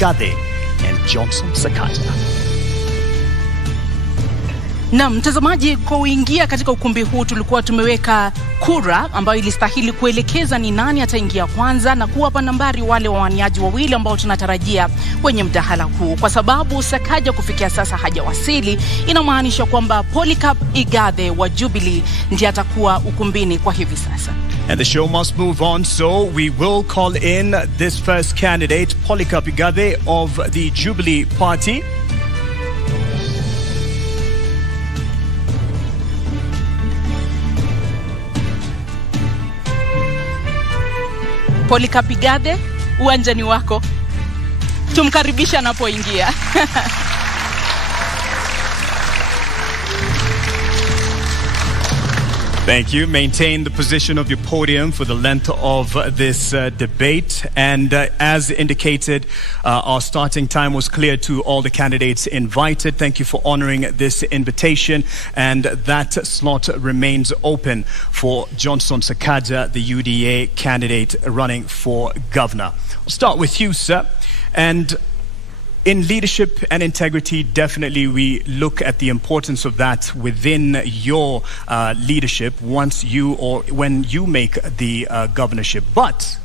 Igathe and Johnson Sakaja. Na mtazamaji, kwa kuingia katika ukumbi huu tulikuwa tumeweka kura ambayo ilistahili kuelekeza ni nani ataingia kwanza na kuwapa nambari wale wawaniaji wawili ambao tunatarajia kwenye mdahala huu. Kwa sababu Sakaja kufikia sasa hajawasili, inamaanisha kwamba Polycarp Igathe wa Jubilee ndiye atakuwa ukumbini kwa hivi sasa. And the show must move on, so we will call in this first candidate, Polycarp Igathe of the Jubilee Party. Polycarp Igathe, uwanjani wako. Tumkaribisha anapoingia. Thank you. Maintain the position of your podium for the length of this debate. And as indicated, our starting time was clear to all the candidates invited. Thank you for honoring this invitation. And that slot remains open for Johnson Sakaja, the UDA candidate running for governor. I'll start with you, sir. And in leadership and integrity, definitely we look at the importance of that within your leadership once you or when you make the governorship. But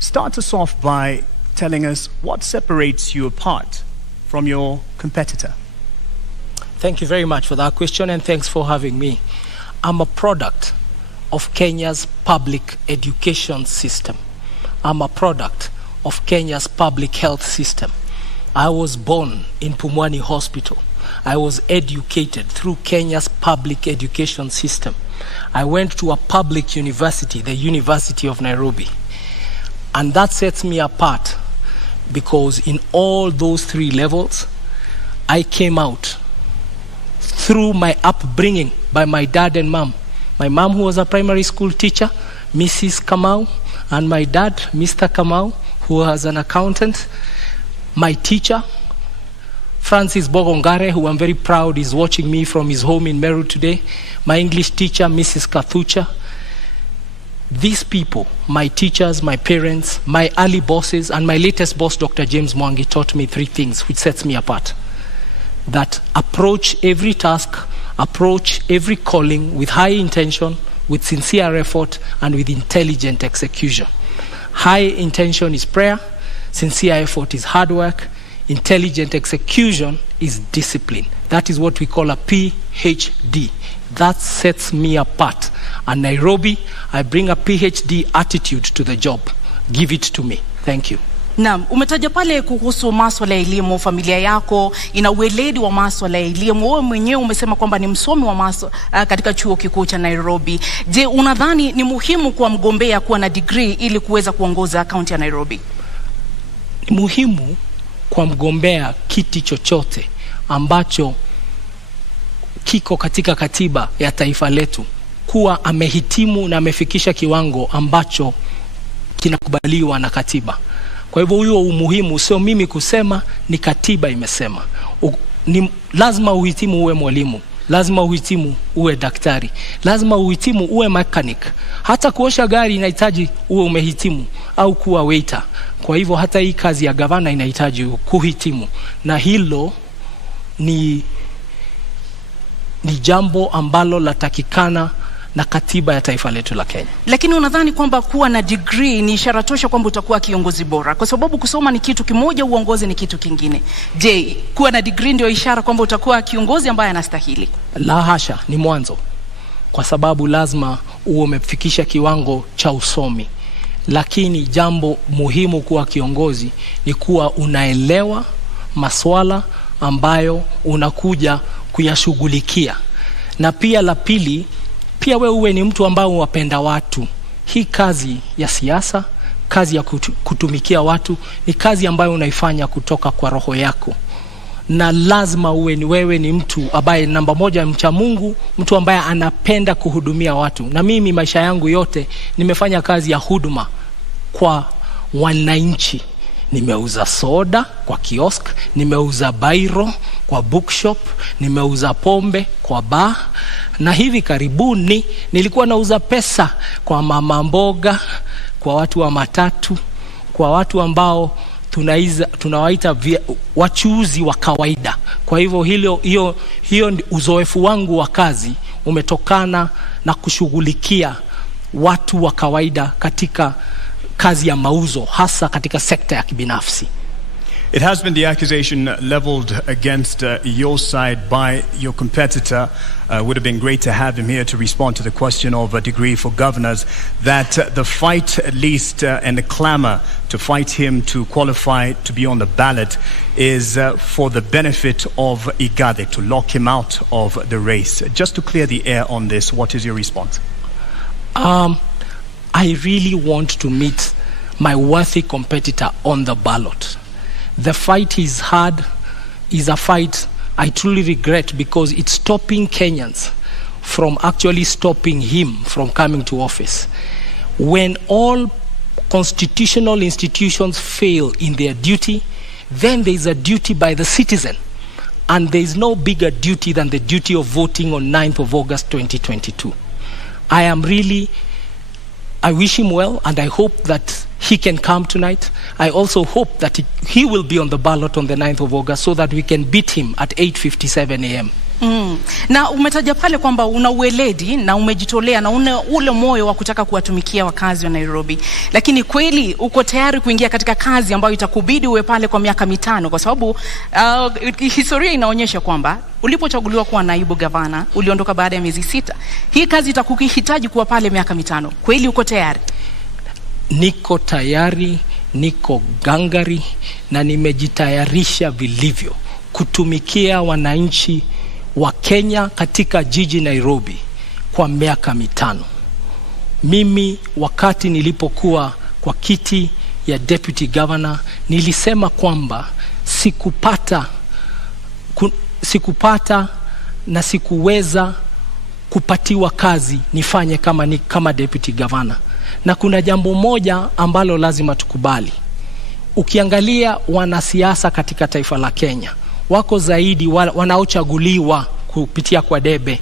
start us off by telling us what separates you apart from your competitor. Thank you very much for that question, and thanks for having me. I'm a product of Kenya's public education system. I'm a product of Kenya's public health system. I was born in Pumwani Hospital. I was educated through Kenya's public education system. I went to a public university, the University of Nairobi. And that sets me apart because in all those three levels, I came out through my upbringing by my dad and mom. My mom, who was a primary school teacher, Mrs. Kamau, and my dad, Mr. Kamau, who was an accountant. My teacher, Francis Bogongare, who I'm very proud is watching me from his home in Meru today. My English teacher, Mrs. Kathucha. These people, my teachers, my parents, my early bosses, and my latest boss, Dr. James Mwangi, taught me three things which sets me apart. That approach every task, approach every calling with high intention, with sincere effort, and with intelligent execution. High intention is prayer. Sincere effort is hard work. Intelligent execution is discipline. That is what we call a PhD. That sets me apart. And Nairobi, I bring a PhD attitude to the job. Give it to me. Thank you. Naam, umetaja pale kuhusu masuala ya elimu, familia yako ina ueledi wa masuala ya elimu. Wewe mwenyewe umesema kwamba ni msomi wa katika chuo kikuu cha Nairobi. Je, unadhani ni muhimu kwa mgombea kuwa na degree ili kuweza kuongoza kaunti ya Nairobi? Ni muhimu kwa mgombea kiti chochote ambacho kiko katika katiba ya taifa letu kuwa amehitimu na amefikisha kiwango ambacho kinakubaliwa na katiba. Kwa hivyo huo umuhimu sio mimi kusema, ni katiba imesema. Ni lazima uhitimu uwe mwalimu, lazima uhitimu uwe daktari, lazima uhitimu uwe mechanic. Hata kuosha gari inahitaji uwe umehitimu au kuwa waiter. Kwa hivyo hata hii kazi ya gavana inahitaji kuhitimu, na hilo ni jambo ambalo latakikana na katiba ya taifa letu la Kenya. Lakini unadhani kwamba kuwa na degree ni ishara tosha kwamba utakuwa kiongozi bora? Kwa sababu kusoma ni kitu kimoja, uongozi ni kitu kingine. Je, kuwa na degree ndio ishara kwamba utakuwa kiongozi ambaye anastahili? La hasha, ni mwanzo. Kwa sababu lazima uwe umefikisha kiwango cha usomi. Lakini jambo muhimu kuwa kiongozi ni kuwa unaelewa masuala ambayo unakuja kuyashughulikia. Na pia la pili, pia wewe uwe ni mtu ambao wapenda watu. Hii kazi ya siasa, kazi ya kutumikia watu, ni kazi ambayo unaifanya kutoka kwa roho yako. Na lazima wewe ni mtu ambaye namba moja mcha Mungu, mtu ambaye anapenda kuhudumia watu. Na mimi maisha yangu yote nimefanya kazi ya huduma kwa wananchi. Nimeuza soda kwa kiosk, nimeuza bairo kwa bookshop, nimeuza pombe kwa bar, na hivi karibuni nilikuwa nauza pesa kwa mama mboga, kwa watu wa matatu, kwa watu ambao tunawaita wachuuzi wa kawaida. Kwa hivyo hiyo uzoefu wangu wa kazi umetokana na kushughulikia watu wa kawaida katika kazi ya mauzo, hasa katika sekta ya kibinafsi. It has been the accusation leveled against your side by your competitor. Would have been great to have him here to respond to the question of a degree for governors, that the fight at least and the clamor to fight him to qualify to be on the ballot is for the benefit of Igathe, to lock him out of the race. Just to clear the air on this, what is your response? I really want to meet my worthy competitor on the ballot. The fight he's had is a fight I truly regret, because it's stopping Kenyans from actually stopping him from coming to office. When all constitutional institutions fail in their duty, then there is a duty by the citizen. And there is no bigger duty than the duty of voting on 9th of August 2022. I wish him well, and I hope that he can come tonight. I also hope that he will be on the ballot on the 9th of August so that we can beat him at 8:57 a.m. Na umetaja pale kwamba una uweledi na umejitolea na una ule moyo wa kutaka kuwatumikia wakazi wa Nairobi. Lakini kweli uko tayari kuingia katika kazi ambayo itakubidi uwe pale kwa miaka 5, kwa sababu historia inaonyesha kwamba ulipochaguliwa kuwa naibu gavana uliondoka baada ya miezi 6. Hii kazi itakuhitaji kuwa pale miaka 5. Kweli uko tayari? Niko tayari, niko gangari, na nimejitayarisha vilivyo kutumikia wananchi wa Kenya katika jiji Nairobi kwa miaka 5. Mimi wakati nilipokuwa kwa kiti ya deputy governor nilisema kwamba sikupata na sikuweza kupatiwa kazi nifanye kama deputy governor. Na kuna jambo moja ambalo lazima tukubali. Ukiangalia wanasiasa katika taifa la Kenya, wako zaidi wanaochaguliwa kupitia kwa debe.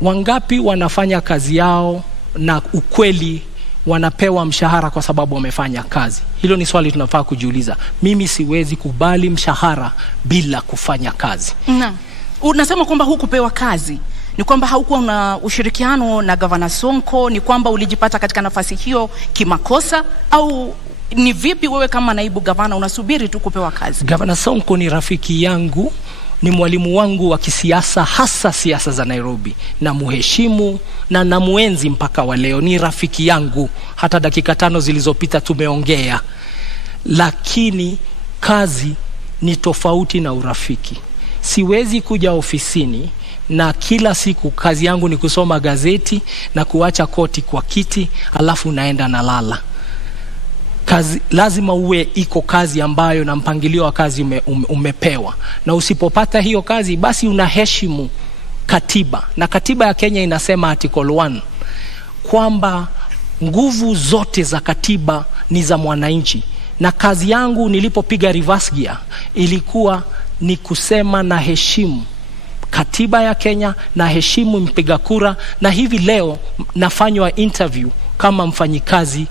Wangapi wanafanya kazi yao na ukweli wanapewa mshahara kwa sababu wamefanya kazi? Hilo ni swali tunafaa kujiuliza. Mimi siwezi kubali mshahara bila kufanya kazi. Unasema kwamba hukupewa kazi. Ni kwamba haukuwa una ushirikiano na Governor Sonko? Ni kwamba ulijipata katika nafasi hiyo kimakosa? Au ni vipi wewe kama naibu gavana unasubiri tu kupewa kazi? Governor Sonko ni rafiki yangu, ni mwalimu wangu wa kisiasa, hasa siasa za Nairobi, na muheshimu na namuenzi mpaka wa leo. Ni rafiki yangu, hata dakika 5 zilizopita tumeongea. Lakini kazi ni tofauti na urafiki. Siwezi kuja ofisini na kila siku kazi yangu ni kusoma gazeti na kuacha koti kwa kiti alafu naenda na lala. Kazi lazima uwe iko kazi ambayo na mpangilio wa kazi umepewa. Na usipopata hiyo kazi, basi unaheshimu katiba. Na katiba ya Kenya inasema article 1 kwamba nguvu zote za katiba ni za mwananchi. Na kazi yangu nilipopiga reverse gear ilikuwa ni kusema na heshimu katiba ya Kenya, na heshimu mpiga kura. Na hivi leo nafanywa interview kama mfanyikazi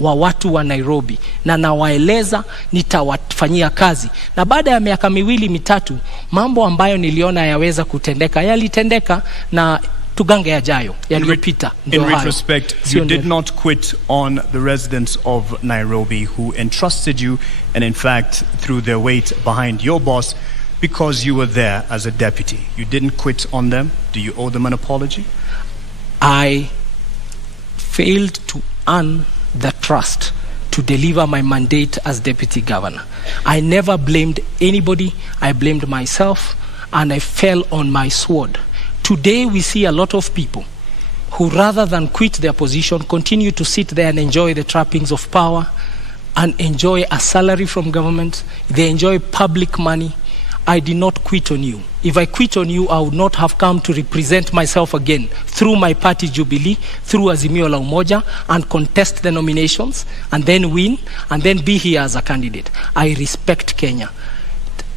wa watu wa Nairobi, na nawaeleza nitawafanyia kazi. Na baada ya miaka 2-3 mambo ambayo niliona yaweza kutendeka yalitendeka, na tugange yajayo yaliyopita. In retrospect, you did not quit on the residents of Nairobi who entrusted you and in fact threw their weight behind your boss because you were there as a deputy. You didn't quit on them. Do you owe them an apology? I failed to earn the trust to deliver my mandate as deputy governor. I never blamed anybody. I blamed myself, and I fell on my sword. Today we see a lot of people who, rather than quit their position, continue to sit there and enjoy the trappings of power and enjoy a salary from government. They enjoy public money. I did not quit on you. If I quit on you, I would not have come to represent myself again through my party Jubilee, through Azimio la Umoja, and contest the nominations and then win and then be here as a candidate. I respect Kenya.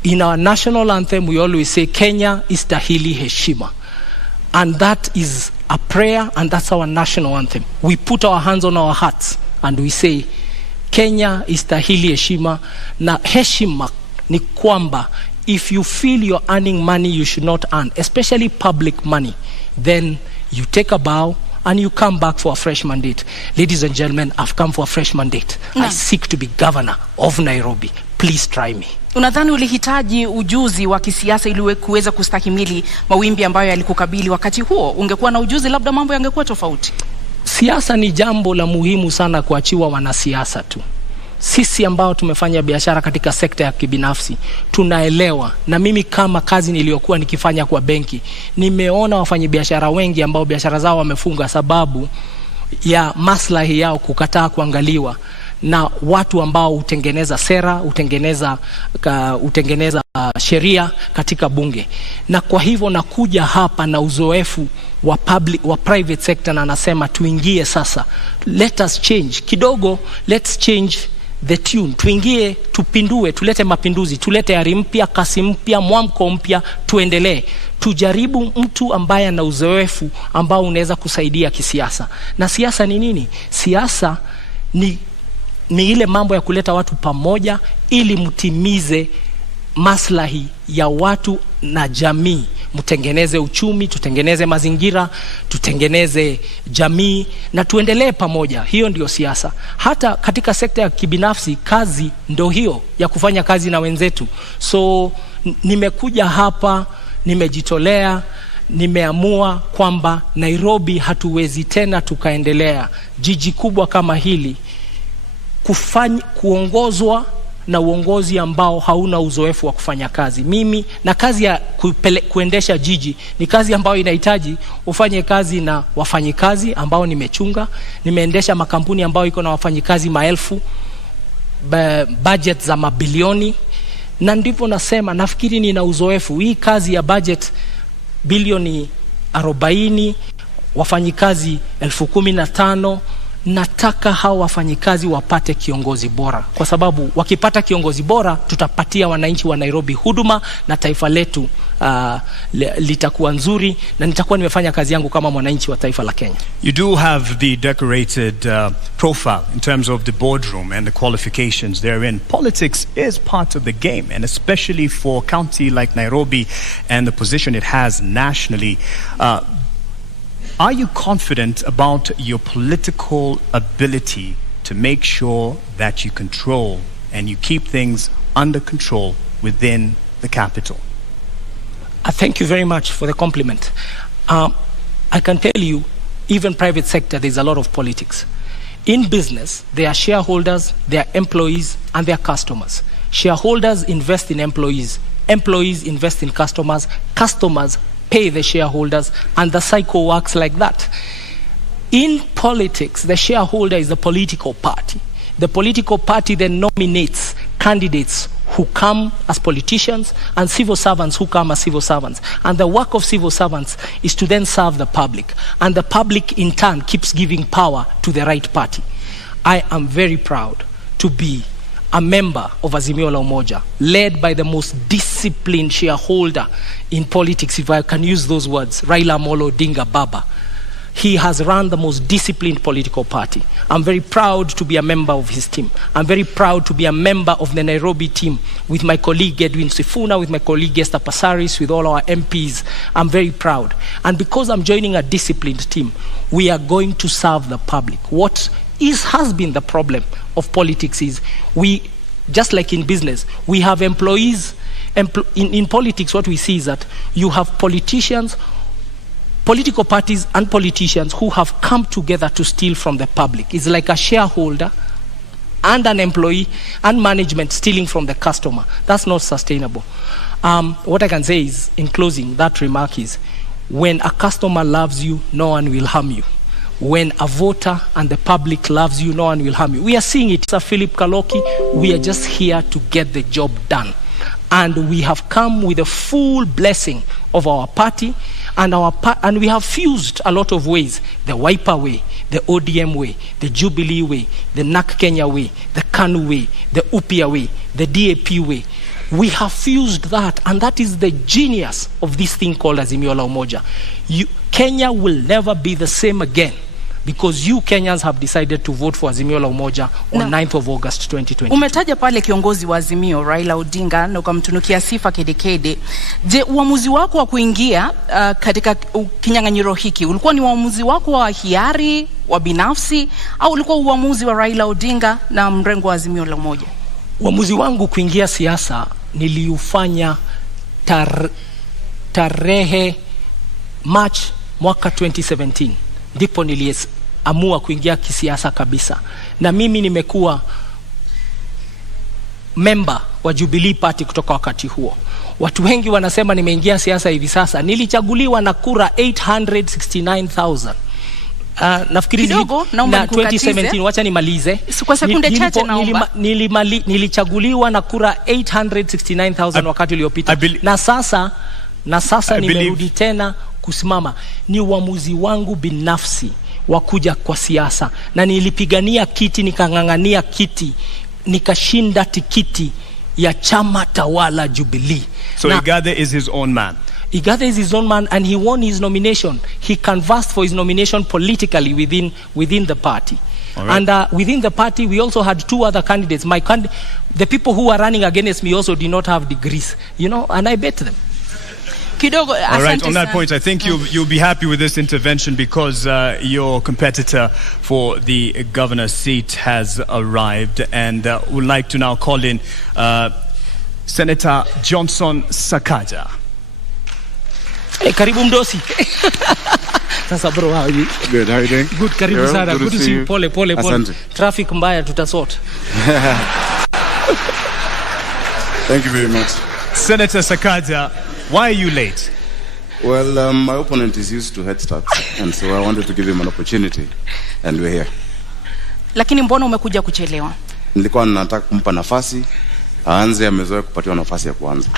In our national anthem, we always say Kenya istahili heshima. And that is a prayer, and that's our national anthem. We put our hands on our hearts and we say Kenya istahili heshima, na heshima ni kwamba if you feel you're earning money you should not earn, especially public money, then you take a bow and you come back for a fresh mandate. Ladies and gentlemen, I've come for a fresh mandate. I seek to be governor of Nairobi. Please try me. Unadhani ulihitaji ujuzi wa kisiasa ili kuweza kustahimili mawimbi ambayo yalikukabili wakati huo? Ungekuwa na ujuzi, labda mambo yangekuwa tofauti. Siasa ni jambo la muhimu sana kuachiwa wanasiasa tu. Sisi ambao tumefanya biashara katika sekta ya kibinafsi tunaelewa, na mimi kama kazi niliyokuwa nikifanya kwa benki, nimeona wafanyabiashara wengi ambao biashara zao wamefunga sababu ya maslahi yao kukataa kuangaliwa na watu ambao utengeneza sera, utengeneza sheria katika bunge. Na kwa hivyo nakuja hapa na uzoefu wa private sector, na nasema tuingie sasa, let us change kidogo, let's change the tune, tuingie, tupindue, tulete mapinduzi, tulete ari mpya, kasi mpya, mwamko mpya, tuendelee. Tujaribu mtu ambaye ana uzoefu ambao unaweza kusaidia kisiasa. Na siasa ni nini? Siasa ni ile mambo ya kuleta watu pamoja ili mtimize maslahi ya watu na jamii. Mtengeneze uchumi, tutengeneze mazingira, tutengeneze jamii na tuendelee pamoja. Hiyo ndio siasa. Hata katika sekta ya kibinafsi kazi ndio hiyo ya kufanya kazi na wenzetu. So nimekuja hapa, nimejitolea, nimeamua kwamba Nairobi hatuwezi tena tukaendelea jiji kubwa kama hili kuongozwa na uongozi ambao hauna uzoefu wa kufanya kazi. Mimi na kazi ya kuendesha jiji ni kazi ambayo inahitaji ufanye kazi na wafanyikazi ambao nimechunga. Nimeendesha makampuni ambayo iko na wafanyikazi maelfu, budget za mabilioni, na ndipo nasema nafikiri nina uzoefu. Hii kazi ya budget bilioni 40, wafanyikazi 15,000, nataka hao wafanyikazi wapate kiongozi bora, kwa sababu wakipata kiongozi bora tutapatia wananchi wa Nairobi huduma na taifa letu litakuwa nzuri, na nitakuwa nimefanya kazi yangu kama mwananchi wa taifa la Kenya. You do have the decorated profile in terms of the boardroom and the qualifications therein. Politics is part of the game, and especially for a county like Nairobi and the position it has nationally. Are you confident about your political ability to make sure that you control and you keep things under control within the capital? Thank you very much for the compliment. I can tell you, even private sector, there's a lot of politics. In business, there are shareholders, there are employees, and there are customers. Shareholders invest in employees. Employees invest in customers. Customers pay the shareholders, and the cycle works like that. In politics, the shareholder is the political party. The political party then nominates candidates who come as politicians and civil servants who come as civil servants. And the work of civil servants is to then serve the public. And the public in turn keeps giving power to the right party. I am very proud to be a member of Azimio la Umoja, led by the most disciplined shareholder in politics, if I can use those words, Raila Amolo Odinga Baba. He has run the most disciplined political party. I'm very proud to be a member of his team. I'm very proud to be a member of the Nairobi team with my colleague Edwin Sifuna, with my colleague Esther Passaris, with all our MPs. I'm very proud. And because I'm joining a disciplined team, we are going to serve the public. What has been the problem of politics is we, just like in business, we have employees. In politics, what we see is that you have politicians, political parties and politicians who have come together to steal from the public. It's like a shareholder and an employee and management stealing from the customer. That's not sustainable. What I can say is, in closing, that remark is, when a customer loves you, no one will harm you. When a voter and the public loves you, no one will harm you. We are seeing it. Sir Philip Kaloki, we are just here to get the job done. And we have come with a full blessing of our party, and we have fused a lot of ways: the Wiper way, the ODM way, the Jubilee way, the NAK Kenya way, the KANU way, the UPIA way, the DAP way. We have fused that, and that is the genius of this thing called Azimio la Umoja. Kenya will never be the same again because you Kenyans have decided to vote for Azimio la Umoja on 9th of August 2020. Umetaja pale kiongozi wa Azimio Raila Odinga na ukamtunukia sifa kedekede. Je, uamuzi wako wa kuingia katika kinyang'anyiro hiki ulikuwa ni uamuzi wako wa hiari, wa binafsi, au ulikuwa uamuzi wa Raila Odinga na mrengo wa Azimio la Umoja? Uamuzi wangu kuingia siasa niliufanya tarehe March mwaka 2017. Ndipo niliamua kuingia kisiasa kabisa. Na mimi nimekuwa member wa Jubilee Party kutoka wakati huo. Watu wengi wanasema nimeingia siasa hivi sasa. Nilichaguliwa na kura 869,000. Nafikiri na 2017, wacha nimalize. Kwa sekunde chache naomba. Nilichaguliwa na kura 869,000 wakati uliopita. Na sasa nimerudi tena kusimama. Ni uamuzi wangu binafsi wa kuja kwa siasa, na nilipigania kiti, nikang'ang'ania kiti, nikashinda tikiti ya chama tawala Jubilee. So Igathe is his own man. Igathe is his own man, and he won his nomination. He canvassed for his nomination politically within the party. Right. And within the party, we also had two other candidates. The people who were running against me also did not have degrees, and I bet them. All right, on that point, I think you'll be happy with this intervention because your competitor for the governor's seat has arrived, and would like to now call in Senator Johnson Sakaja. Hey, karibu mdosi. Sasa bro, how are you? Good, how are you doing? Good, karibu sana. Good to see you. Pole. Asante. Traffic mbaya tutasort. Thank you very much. Senator Sakaja, why are you late? Well, my opponent is used to head starts, and so I wanted to give him an opportunity, and we're here. Lakini mbona umekuja kuchelewa? Nilikuwa nataka kumpa nafasi, aanze, amezoea kupatiwa nafasi ya kwanza.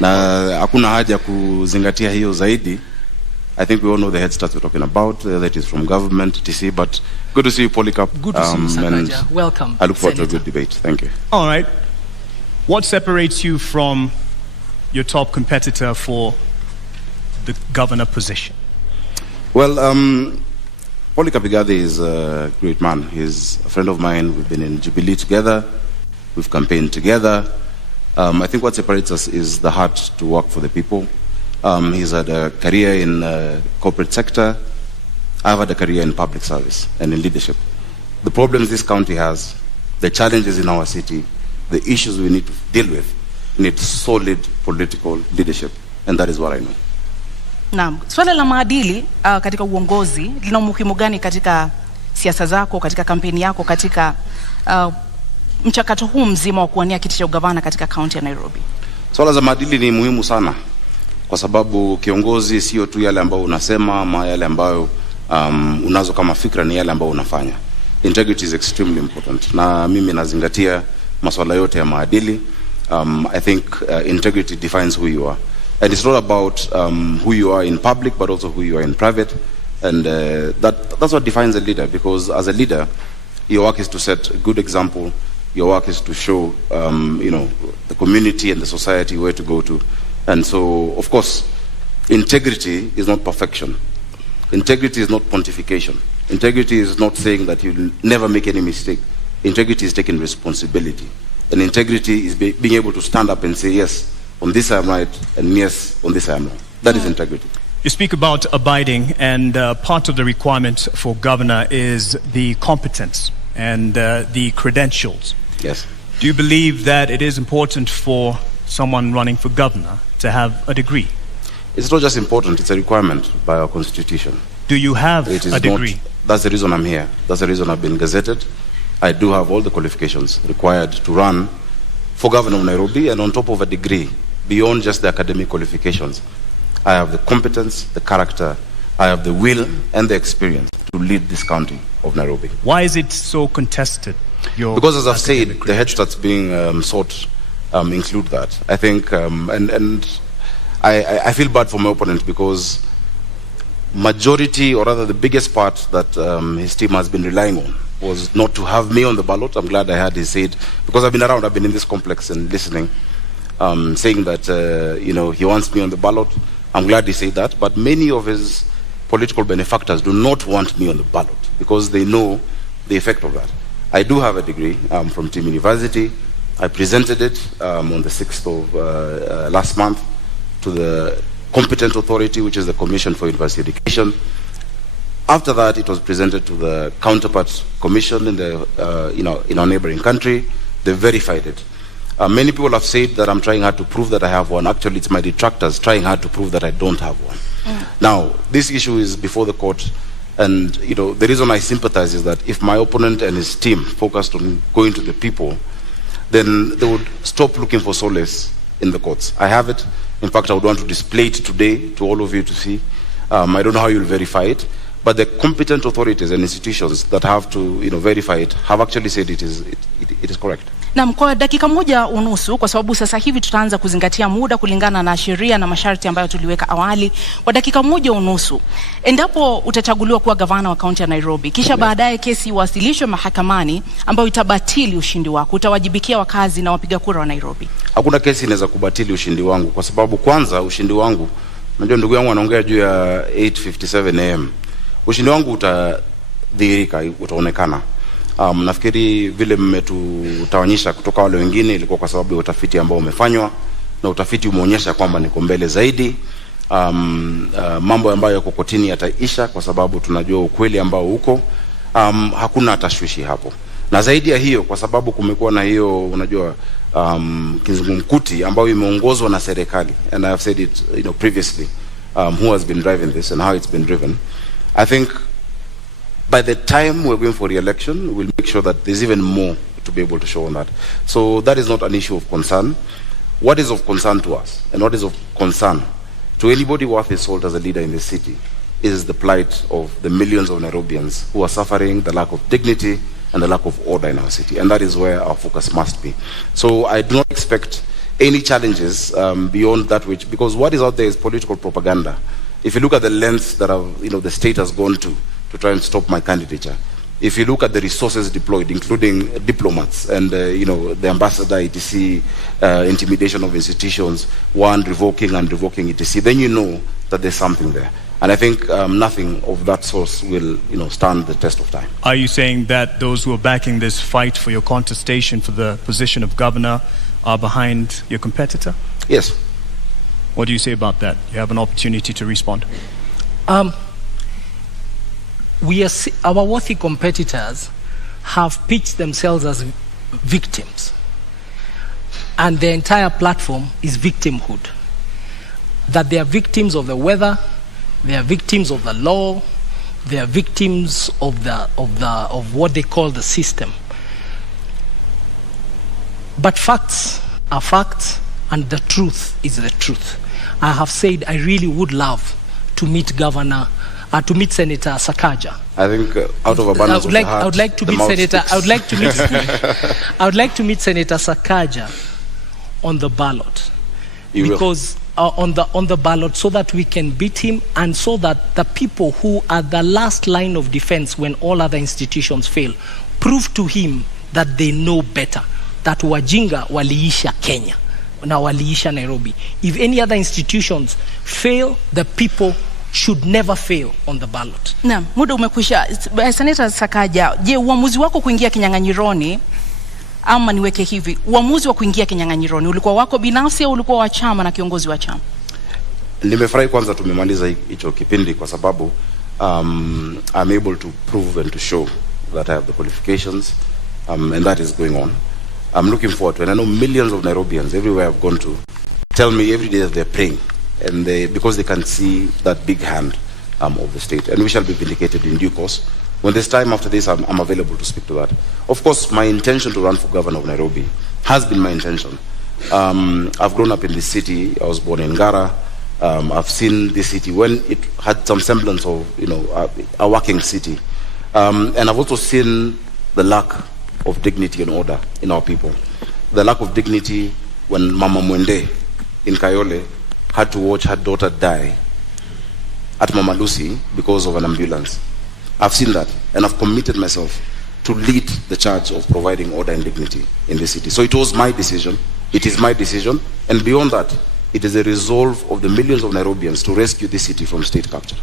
Na hakuna haja kuzingatia hiyo zaidi. I think we all know the head start we're talking about, that is from government, etc. But good to see you, Polycarp. Good to see you, Sakaja. Welcome. I look forward to a good debate. Thank you. All right. What separates you from your top competitor for the governor position? Well, Polycarp Igathe is a great man. He's a friend of mine. We've been in Jubilee together. We've campaigned together. I think what separates us is the heart to work for the people. He's had a career in corporate sector. I've had a career in public service and in leadership. The problems this county has, the challenges in our city, the issues we need to deal with, need solid political leadership, and that is what I know. Naam, swala la maadili katika uongozi lina umuhimu gani katika siasa zako, katika kampeni yako, katika mchakato huu mzima wa kuwania kiti cha ugavana katika kaunti ya Nairobi? Swala za maadili ni muhimu sana, kwa sababu kiongozi sio tu yale ambayo unasema ama yale ambayo unazo kama fikra, ni yale ambayo unafanya. Integrity is extremely important, na mimi nazingatia masuala yote ya maadili. I think integrity defines who you are, and it's not about who you are in public, but also who you are in private, and that's what defines a leader. Because as a leader, your work is to set a good example. Your work is to show the community and the society where to go to. And so, of course, integrity is not perfection. Integrity is not pontification. Integrity is not saying that you'll never make any mistake. Integrity is taking responsibility. And integrity is being able to stand up and say, yes, on this I am right, and yes, on this I am wrong. That is integrity. You speak about abiding, and part of the requirement for governor is the competence and the credentials. Yes. Do you believe that it is important for someone running for governor to have a degree? It's not just important, it's a requirement by our constitution. Do you have a degree? That's the reason I'm here. That's the reason I've been gazetted. I do have all the qualifications required to run for governor of Nairobi, and on top of a degree, beyond just the academic qualifications, I have the competence, the character, I have the will and the experience to lead this county of Nairobi. Why is it so contested? Because as I've said, the head starts being sought include that. I think, and I feel bad for my opponent, because majority, or rather the biggest part that his team has been relying on was not to have me on the ballot. I'm glad I had his said, because I've been around, I've been in this complex and listening, saying that he wants me on the ballot. I'm glad he said that, but many of his political benefactors do not want me on the ballot because they know the effect of that. I do have a degree from Team University. I presented it on the 6th of last month to the competent authority, which is the Commission for University Education. After that, it was presented to the counterpart commission in the in our neighboring country. They verified it. Many people have said that I'm trying hard to prove that I have one. Actually, it's my detractors trying hard to prove that I don't have one. Now, this issue is before the court, and the reason I sympathize is that if my opponent and his team focused on going to the people, then they would stop looking for solace in the courts. I have it. In fact, I would want to display it today to all of you to see. I don't know how you'll verify it, but the competent authorities and institutions that have to verify it have actually said it is correct. Na kwa dakika moja unusu, kwa sababu sasa hivi tutaanza kuzingatia muda kulingana na sheria na masharti ambayo tuliweka awali. Kwa dakika moja unusu, endapo utachaguliwa kuwa gavana wa kaunti ya Nairobi, kisha baadaye kesi iwasilishwe mahakamani ambayo itabatili ushindi wako, utawajibikia wakazi na wapiga kura wa Nairobi? Hakuna kesi inaweza kubatili ushindi wangu, kwa sababu kwanza ushindi wangu, unajua ndugu yangu anaongea juu ya 8:57 am. Ushindi wangu utadhihirika, utaonekana. Nafikiri vile mmetutawanyisha kutoka wale wengine ilikuwa kwa sababu ya utafiti ambao umefanywa, na utafiti umeonyesha kwamba niko mbele zaidi. Mambo ambayo yako kotini yataisha kwa sababu tunajua ukweli ambao uko. Hakuna tashwishi hapo. Na zaidi ya hiyo, kwa sababu kumekuwa na hiyo unajua kizungumkuti ambayo imeongozwa na serikali, and I have said it previously, who has been driving this and how it's been driven. I think by the time we're going for re-election, we'll make sure that there's even more to be able to show on that. So that is not an issue of concern. What is of concern to us, and what is of concern to anybody worth his salt as a leader in this city, is the plight of the millions of Nairobians who are suffering the lack of dignity and the lack of order in our city. And that is where our focus must be. So I do not expect any challenges beyond that which, because what is out there is political propaganda. If you look at the lengths that the state has gone to try and stop my candidature, if you look at the resources deployed, including diplomats and the ambassador, etc., intimidation of institutions, revoking and revoking, etc., then you know that there's something there. And I think nothing of that source will stand the test of time. Are you saying that those who are backing this fight for your contestation for the position of governor are behind your competitor? Yes. What do you say about that? You have an opportunity to respond. Our worthy competitors have pitched themselves as victims, and their entire platform is victimhood. That they are victims of the weather, they are victims of the law, they are victims of what they call the system. But facts are facts, and the truth is the truth. I have said I really would love to meet Senator Sakaja. I think out of abundance of the heart, I would like to meet Senator. I would like to meet. I would like to meet Senator Sakaja on the ballot, because on the ballot, so that we can beat him, and so that the people who are the last line of defense when all other institutions fail, prove to him that they know better. That wajinga waliisha Kenya, na waliisha Nairobi. If any other institutions fail, the people should never fail on the ballot. Naam, muda umekwisha. Senator Sakaja, je, uamuzi wako kuingia kinyang'anyironi, ama niweke hivi, uamuzi wa kuingia kinyang'anyironi ulikuwa wako binafsi au ulikuwa wa chama na kiongozi wa chama? Nimefurahi kwanza tumemaliza hicho kipindi, kwa sababu I'm able to prove and to show that I have the qualifications, and that is going on. I'm looking forward to it. And I know millions of Nairobians everywhere I've gone to tell me every day that they're praying, and because they can see that big hand of the state, and we shall be vindicated in due course. When there's time after this, I'm available to speak to that. Of course, my intention to run for governor of Nairobi has been my intention. I've grown up in this city. I was born in Ngara. I've seen this city when it had some semblance of a working city, and I've also seen the lack of dignity and order in our people. The lack of dignity when Mama Mwende in Kayole had to watch her daughter die at Mama Lucy because of an ambulance. I've seen that, and I've committed myself to lead the charge of providing order and dignity in the city. So it was my decision, it is my decision, and beyond that, it is a resolve of the millions of Nairobians to rescue this city from state capture.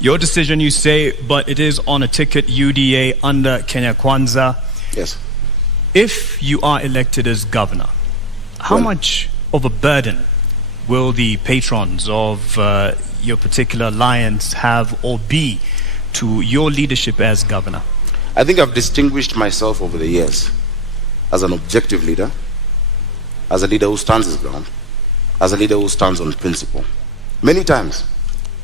Your decision, you say, but it is on a ticket UDA under Kenya Kwanza. Yes. If you are elected as governor, how much of a burden will the patrons of your particular alliance have or be to your leadership as governor? I think I've distinguished myself over the years as an objective leader, as a leader who stands his ground, as a leader who stands on principle. Many times,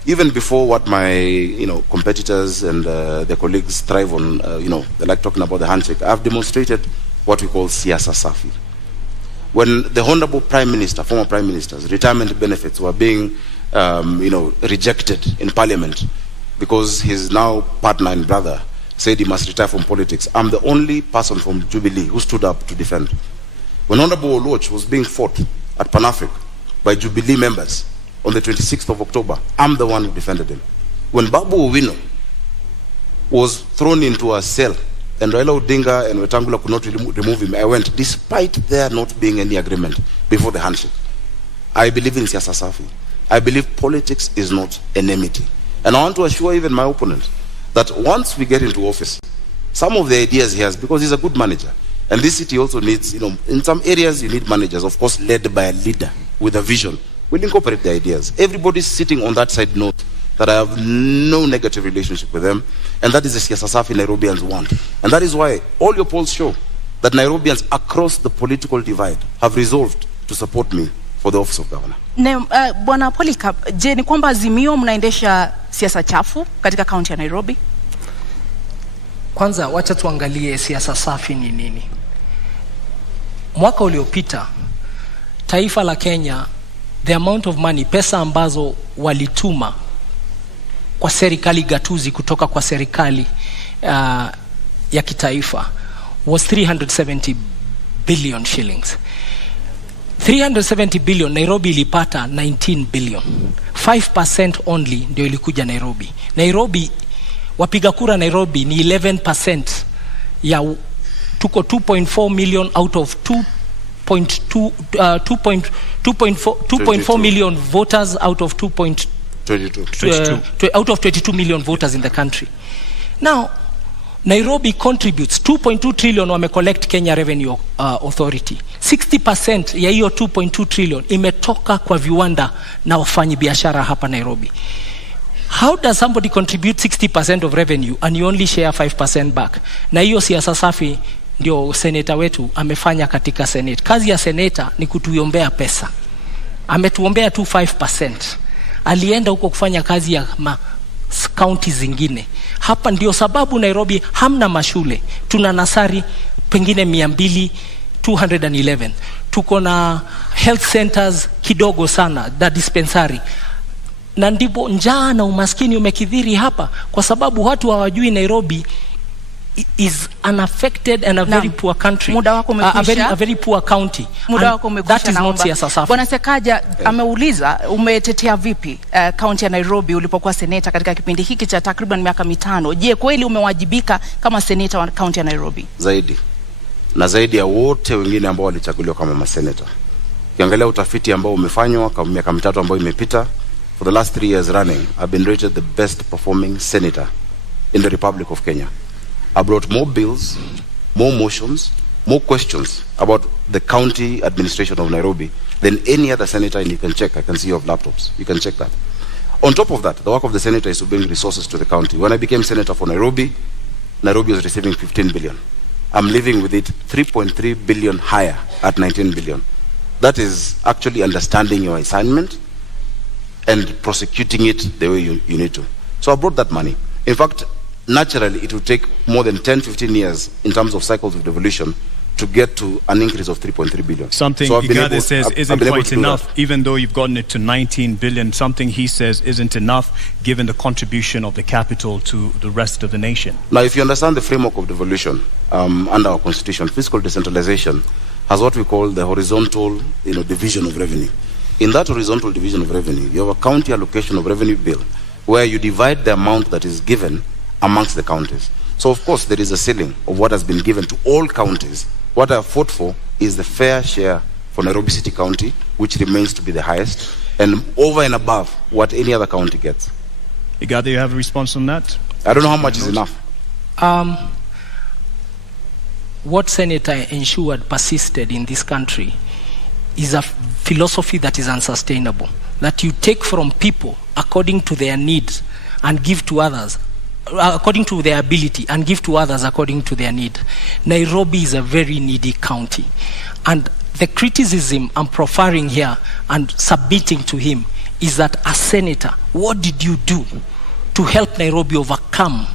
even before what my competitors and their colleagues thrive on, they like talking about the handshake, I've demonstrated what we call siasa safi. When the Honorable Prime Minister, former Prime Minister's retirement benefits were being rejected in Parliament because his now partner and brother said he must retire from politics, I'm the only person from Jubilee who stood up to defend. When Honorable Oloch was being fought at Pan-Africa by Jubilee members on the 26th of October, I'm the one who defended him. When Babu Owino was thrown into a cell and Raila Odinga and Wetangula could not remove him, I went, despite there not being any agreement before the handshake. I believe in siasa safi. I believe politics is not enmity. And I want to assure even my opponent that once we get into office, some of the ideas he has, because he's a good manager, and this city also needs, in some areas you need managers, of course, led by a leader with a vision. We'll incorporate the ideas. Everybody sitting on that side knows that I have no negative relationship with them, and that is the siasa safi Nairobians want. And that is why all your polls show that Nairobians across the political divide have resolved to support me for the office of governor. Bwana Polycarp, je, ni kwamba Azimio mnaendesha siasa chafu katika kaunti ya Nairobi? Kwanza wacha tuangalie siasa safi ni nini. Mwaka uliopita taifa la Kenya, the amount of money, pesa ambazo walituma kwa serikali gatuzi kutoka kwa serikali ya kitaifa was 370 billion shillings. 370 billion, Nairobi ilipata 19 billion. 5% only ndio ilikuja Nairobi. Nairobi, wapiga kura Nairobi ni 11% ya tuko 2.4 million out of 2.4 million voters out of 22 million voters in the country. Now, Nairobi contributes 2.2 trillion wame collect Kenya Revenue Authority. 60% ya hiyo 2.2 trillion imetoka kwa viwanda na wafanyi biashara hapa Nairobi. How does somebody contribute 60% of revenue and you only share 5% back? Na hiyo siasa safi ndio senator wetu amefanya katika Senate. Kazi ya senator ni kutuombea pesa. Ametuombea tu 5%. Alienda huko kufanya kazi ya county zingine. Hapa ndio sababu Nairobi hamna mashule. Tuna nasari pengine 211. Tuko na health centers kidogo sana, da dispensary. Na ndipo njaa na umaskini umekithiri hapa kwa sababu watu hawajui Nairobi is unaffected and a very poor country. Muda wako umekwisha. A very poor county. Muda wako umekwisha. That is not siasa safi. Bwana Sakaja ameuliza umetetea vipi county ya Nairobi ulipokuwa senator katika kipindi hiki cha takriban miaka 5. Je, kweli umewajibika kama senator wa county ya Nairobi? Zaidi. Na zaidi ya wote wengine ambao walichaguliwa kama masenator. Ukiangalia utafiti ambao umefanywa kwa miaka 3 ambayo imepita, for the last 3 years running, I've been rated the best performing senator in the Republic of Kenya. I brought more bills, more motions, more questions about the county administration of Nairobi than any other senator, and you can check. I can see you have laptops. You can check that. On top of that, the work of the senator is to bring resources to the county. When I became senator for Nairobi, Nairobi was receiving 15 billion. I'm living with it 3.3 billion higher at 19 billion. That is actually understanding your assignment and prosecuting it the way you need to. So I brought that money. In fact, naturally, it will take more than 10-15 years in terms of cycles of devolution to get to an increase of 3.3 billion. Something Igathe says isn't quite enough, even though you've gotten it to 19 billion. Something he says isn't enough, given the contribution of the capital to the rest of the nation. Now, if you understand the framework of devolution under our constitution, fiscal decentralization has what we call the horizontal division of revenue. In that horizontal division of revenue, you have a county allocation of revenue bill where you divide the amount that is given amongst the counties. So of course there is a ceiling of what has been given to all counties. What I have fought for is the fair share for Nairobi City County, which remains to be the highest, and over and above what any other county gets. Igathe, you have a response on that? I don't know how much is enough. What Senator ensured persisted in this country is a philosophy that is unsustainable. That you take from people according to their needs and give to others according to their ability and give to others according to their need. Nairobi is a very needy county. And the criticism I'm profiling here and submitting to him is that as senator, what did you do to help Nairobi overcome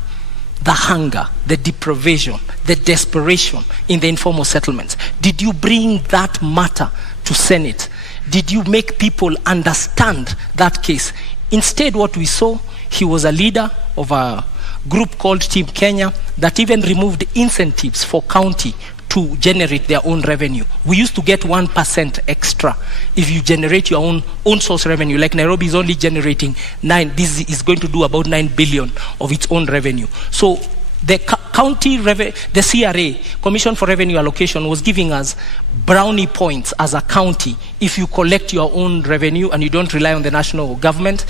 the hunger, the deprivation, the desperation in the informal settlements? Did you bring that matter to Senate? Did you make people understand that case? Instead, what we saw, he was a leader of a group called Team Kenya that even removed incentives for county to generate their own revenue. We used to get 1% extra if you generate your own source revenue. Like Nairobi is only generating this is going to do about 9 billion of its own revenue. So the county the CRA, Commission for Revenue Allocation, was giving us brownie points as a county if you collect your own revenue and you don't rely on the national government.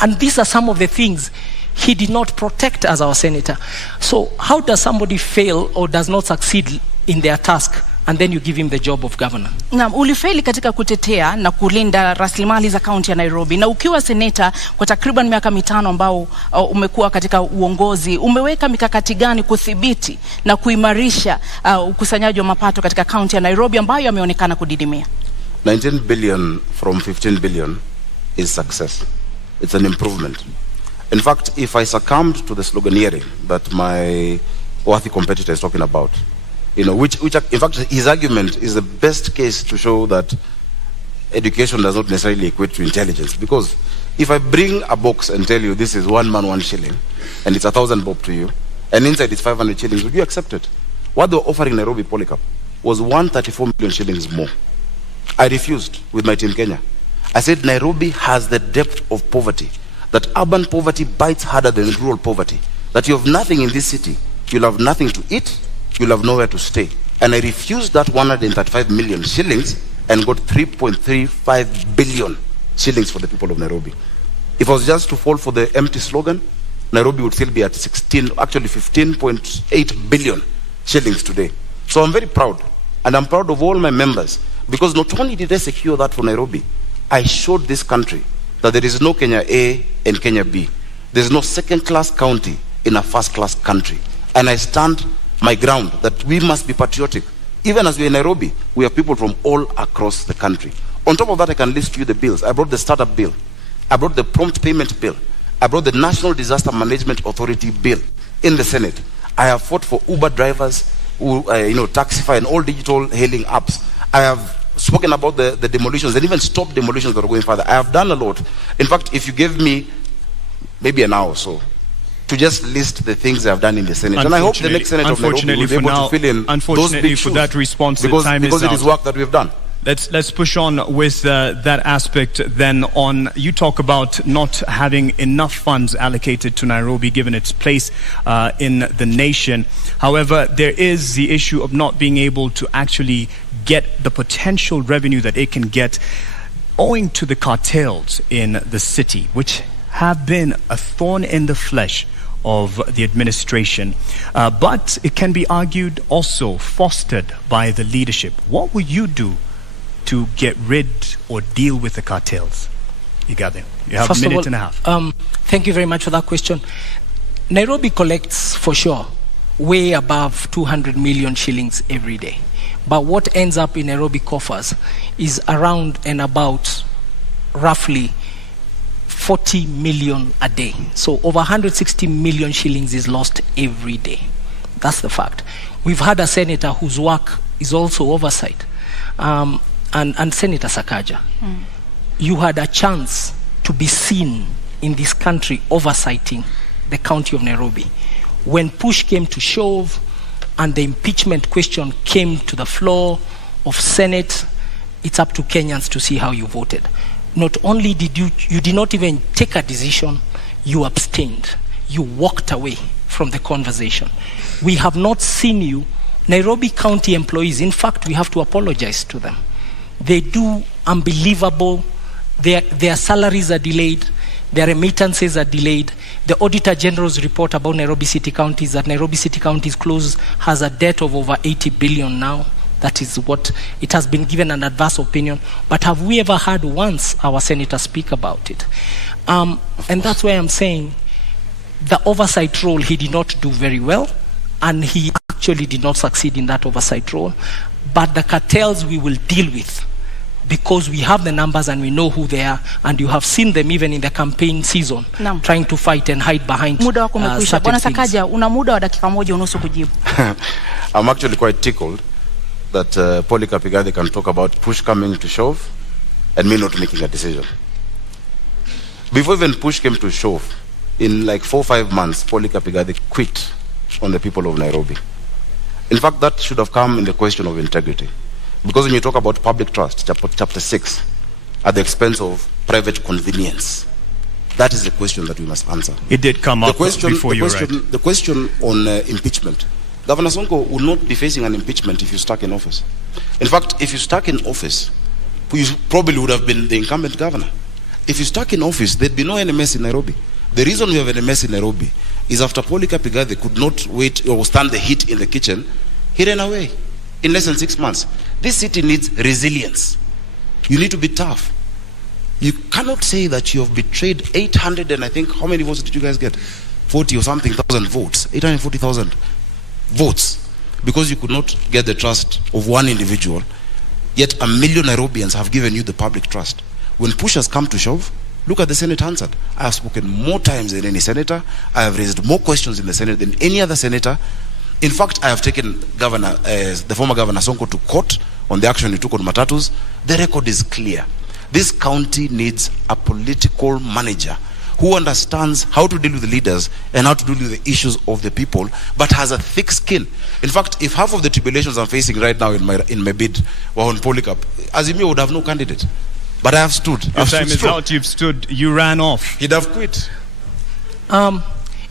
And these are some of the things he did not protect as our senator. So how does somebody fail or does not succeed in their task and then you give him the job of governor? Na ulifeli katika kutetea na kulinda rasilimali za kaunti ya Nairobi, na ukiwa seneta kwa takriban miaka 5 ambao umekuwa katika uongozi, umeweka mikakati gani kudhibiti na kuimarisha ukusanyaji wa mapato katika kaunti ya Nairobi ambayo yameonekana kudidimia? 19 billion from 15 billion is success. It's an improvement. In fact, if I succumbed to the sloganeering that my worthy competitor is talking about, which in fact his argument is the best case to show that education does not necessarily equate to intelligence. Because if I bring a box and tell you this is 1 man 1 shilling and it's 1,000 bob to you and inside it's 500 shillings, would you accept it? What they were offering Nairobi Polycarp was 134 million shillings more. I refused with my Team Kenya. I said Nairobi has the depth of poverty, that urban poverty bites harder than rural poverty, that you have nothing in this city, you'll have nothing to eat, you'll have nowhere to stay. And I refused that 135 million shillings and got 3.35 billion shillings for the people of Nairobi. If I was just to fall for the empty slogan, Nairobi would still be at 15.8 billion shillings today. So I'm very proud, and I'm proud of all my members, because not only did I secure that for Nairobi, I showed this country that there is no Kenya A and Kenya B. There's no second-class county in a first-class country. And I stand my ground that we must be patriotic. Even as we're in Nairobi, we have people from all across the country. On top of that, I can list to you the bills. I brought the startup bill. I brought the prompt payment bill. I brought the National Disaster Management Authority bill in the Senate. I have fought for Uber drivers, Taxify and all digital hailing apps. I have spoken about the demolitions and even stopped demolitions that are going further. I have done a lot. In fact, if you give me maybe an hour or so to just list the things I have done in the Senate, and I hope the next Senate of Nairobi will be able to fill in those big shoes, that response, because it is work that we've done. Let's push on with that aspect then on. You talk about not having enough funds allocated to Nairobi given its place in the nation. However, there is the issue of not being able to actually get the potential revenue that it can get owing to the cartels in the city, which have been a thorn in the flesh of the administration. But it can be argued also fostered by the leadership. What will you do to get rid or deal with the cartels? Igathe, you have a minute and a half. Thank you very much for that question. Nairobi collects, for sure, way above 200 million shillings every day. But what ends up in Nairobi coffers is around and about roughly 40 million a day. So over 160 million shillings is lost every day. That's the fact. We've had a senator whose work is also oversight. And Senator Sakaja, you had a chance to be seen in this country oversighting the county of Nairobi. When push came to shove and the impeachment question came to the floor of Senate, it's up to Kenyans to see how you voted. Not only did you did not even take a decision, you abstained. You walked away from the conversation. We have not seen you. Nairobi County employees, in fact, we have to apologize to them. They do unbelievable. Their salaries are delayed. Their remittances are delayed. The Auditor General's report about Nairobi City County is that Nairobi City County has a debt of over 80 billion now. That is what it has been given an adverse opinion. But have we ever heard once our senator speak about it? And that's why I'm saying the oversight role he did not do very well, and he actually did not succeed in that oversight role. But the cartels we will deal with, because we have the numbers and we know who they are, and you have seen them even in the campaign season trying to fight and hide behind muda wako umekwisha. Bwana Sakaja, una muda wa dakika moja unusu kujibu. I'm actually quite tickled that Polycarp Igathe can talk about push coming to shove and me not making a decision. Before even push came to shove, in like 4 or 5 months, Polycarp Igathe quit on the people of Nairobi. In fact, that should have come in the question of integrity. Because when you talk about public trust, chapter 6, at the expense of private convenience, that is the question that we must answer. It did come up before you, right? The question on impeachment. Governor Sonko will not be facing an impeachment if you're stuck in office. In fact, if you're stuck in office, you probably would have been the incumbent governor. If you're stuck in office, there'd be no NMS in Nairobi. The reason we have an NMS in Nairobi is after Polycarp Igathe could not wait or stand the heat in the kitchen, he ran away in less than 6 months. This city needs resilience. You need to be tough. You cannot say that you have betrayed 800 and I think, how many votes did you guys get? 40 or something thousand votes. 840,000 votes. Because you could not get the trust of one individual. Yet 1 million Nairobians have given you the public trust. When push has come to shove, look at the Senate answered. I have spoken more times than any senator. I have raised more questions in the Senate than any other senator. In fact, I have taken the former Governor Sonko to court on the action he took on matatus. The record is clear. This county needs a political manager who understands how to deal with the leaders and how to deal with the issues of the people, but has a thick skin. In fact, if half of the tribulations I'm facing right now in my bid were on Polycarp, Azimio would have no candidate. But I have stood. Your time is out. You've stood. You ran off. He'd have quit.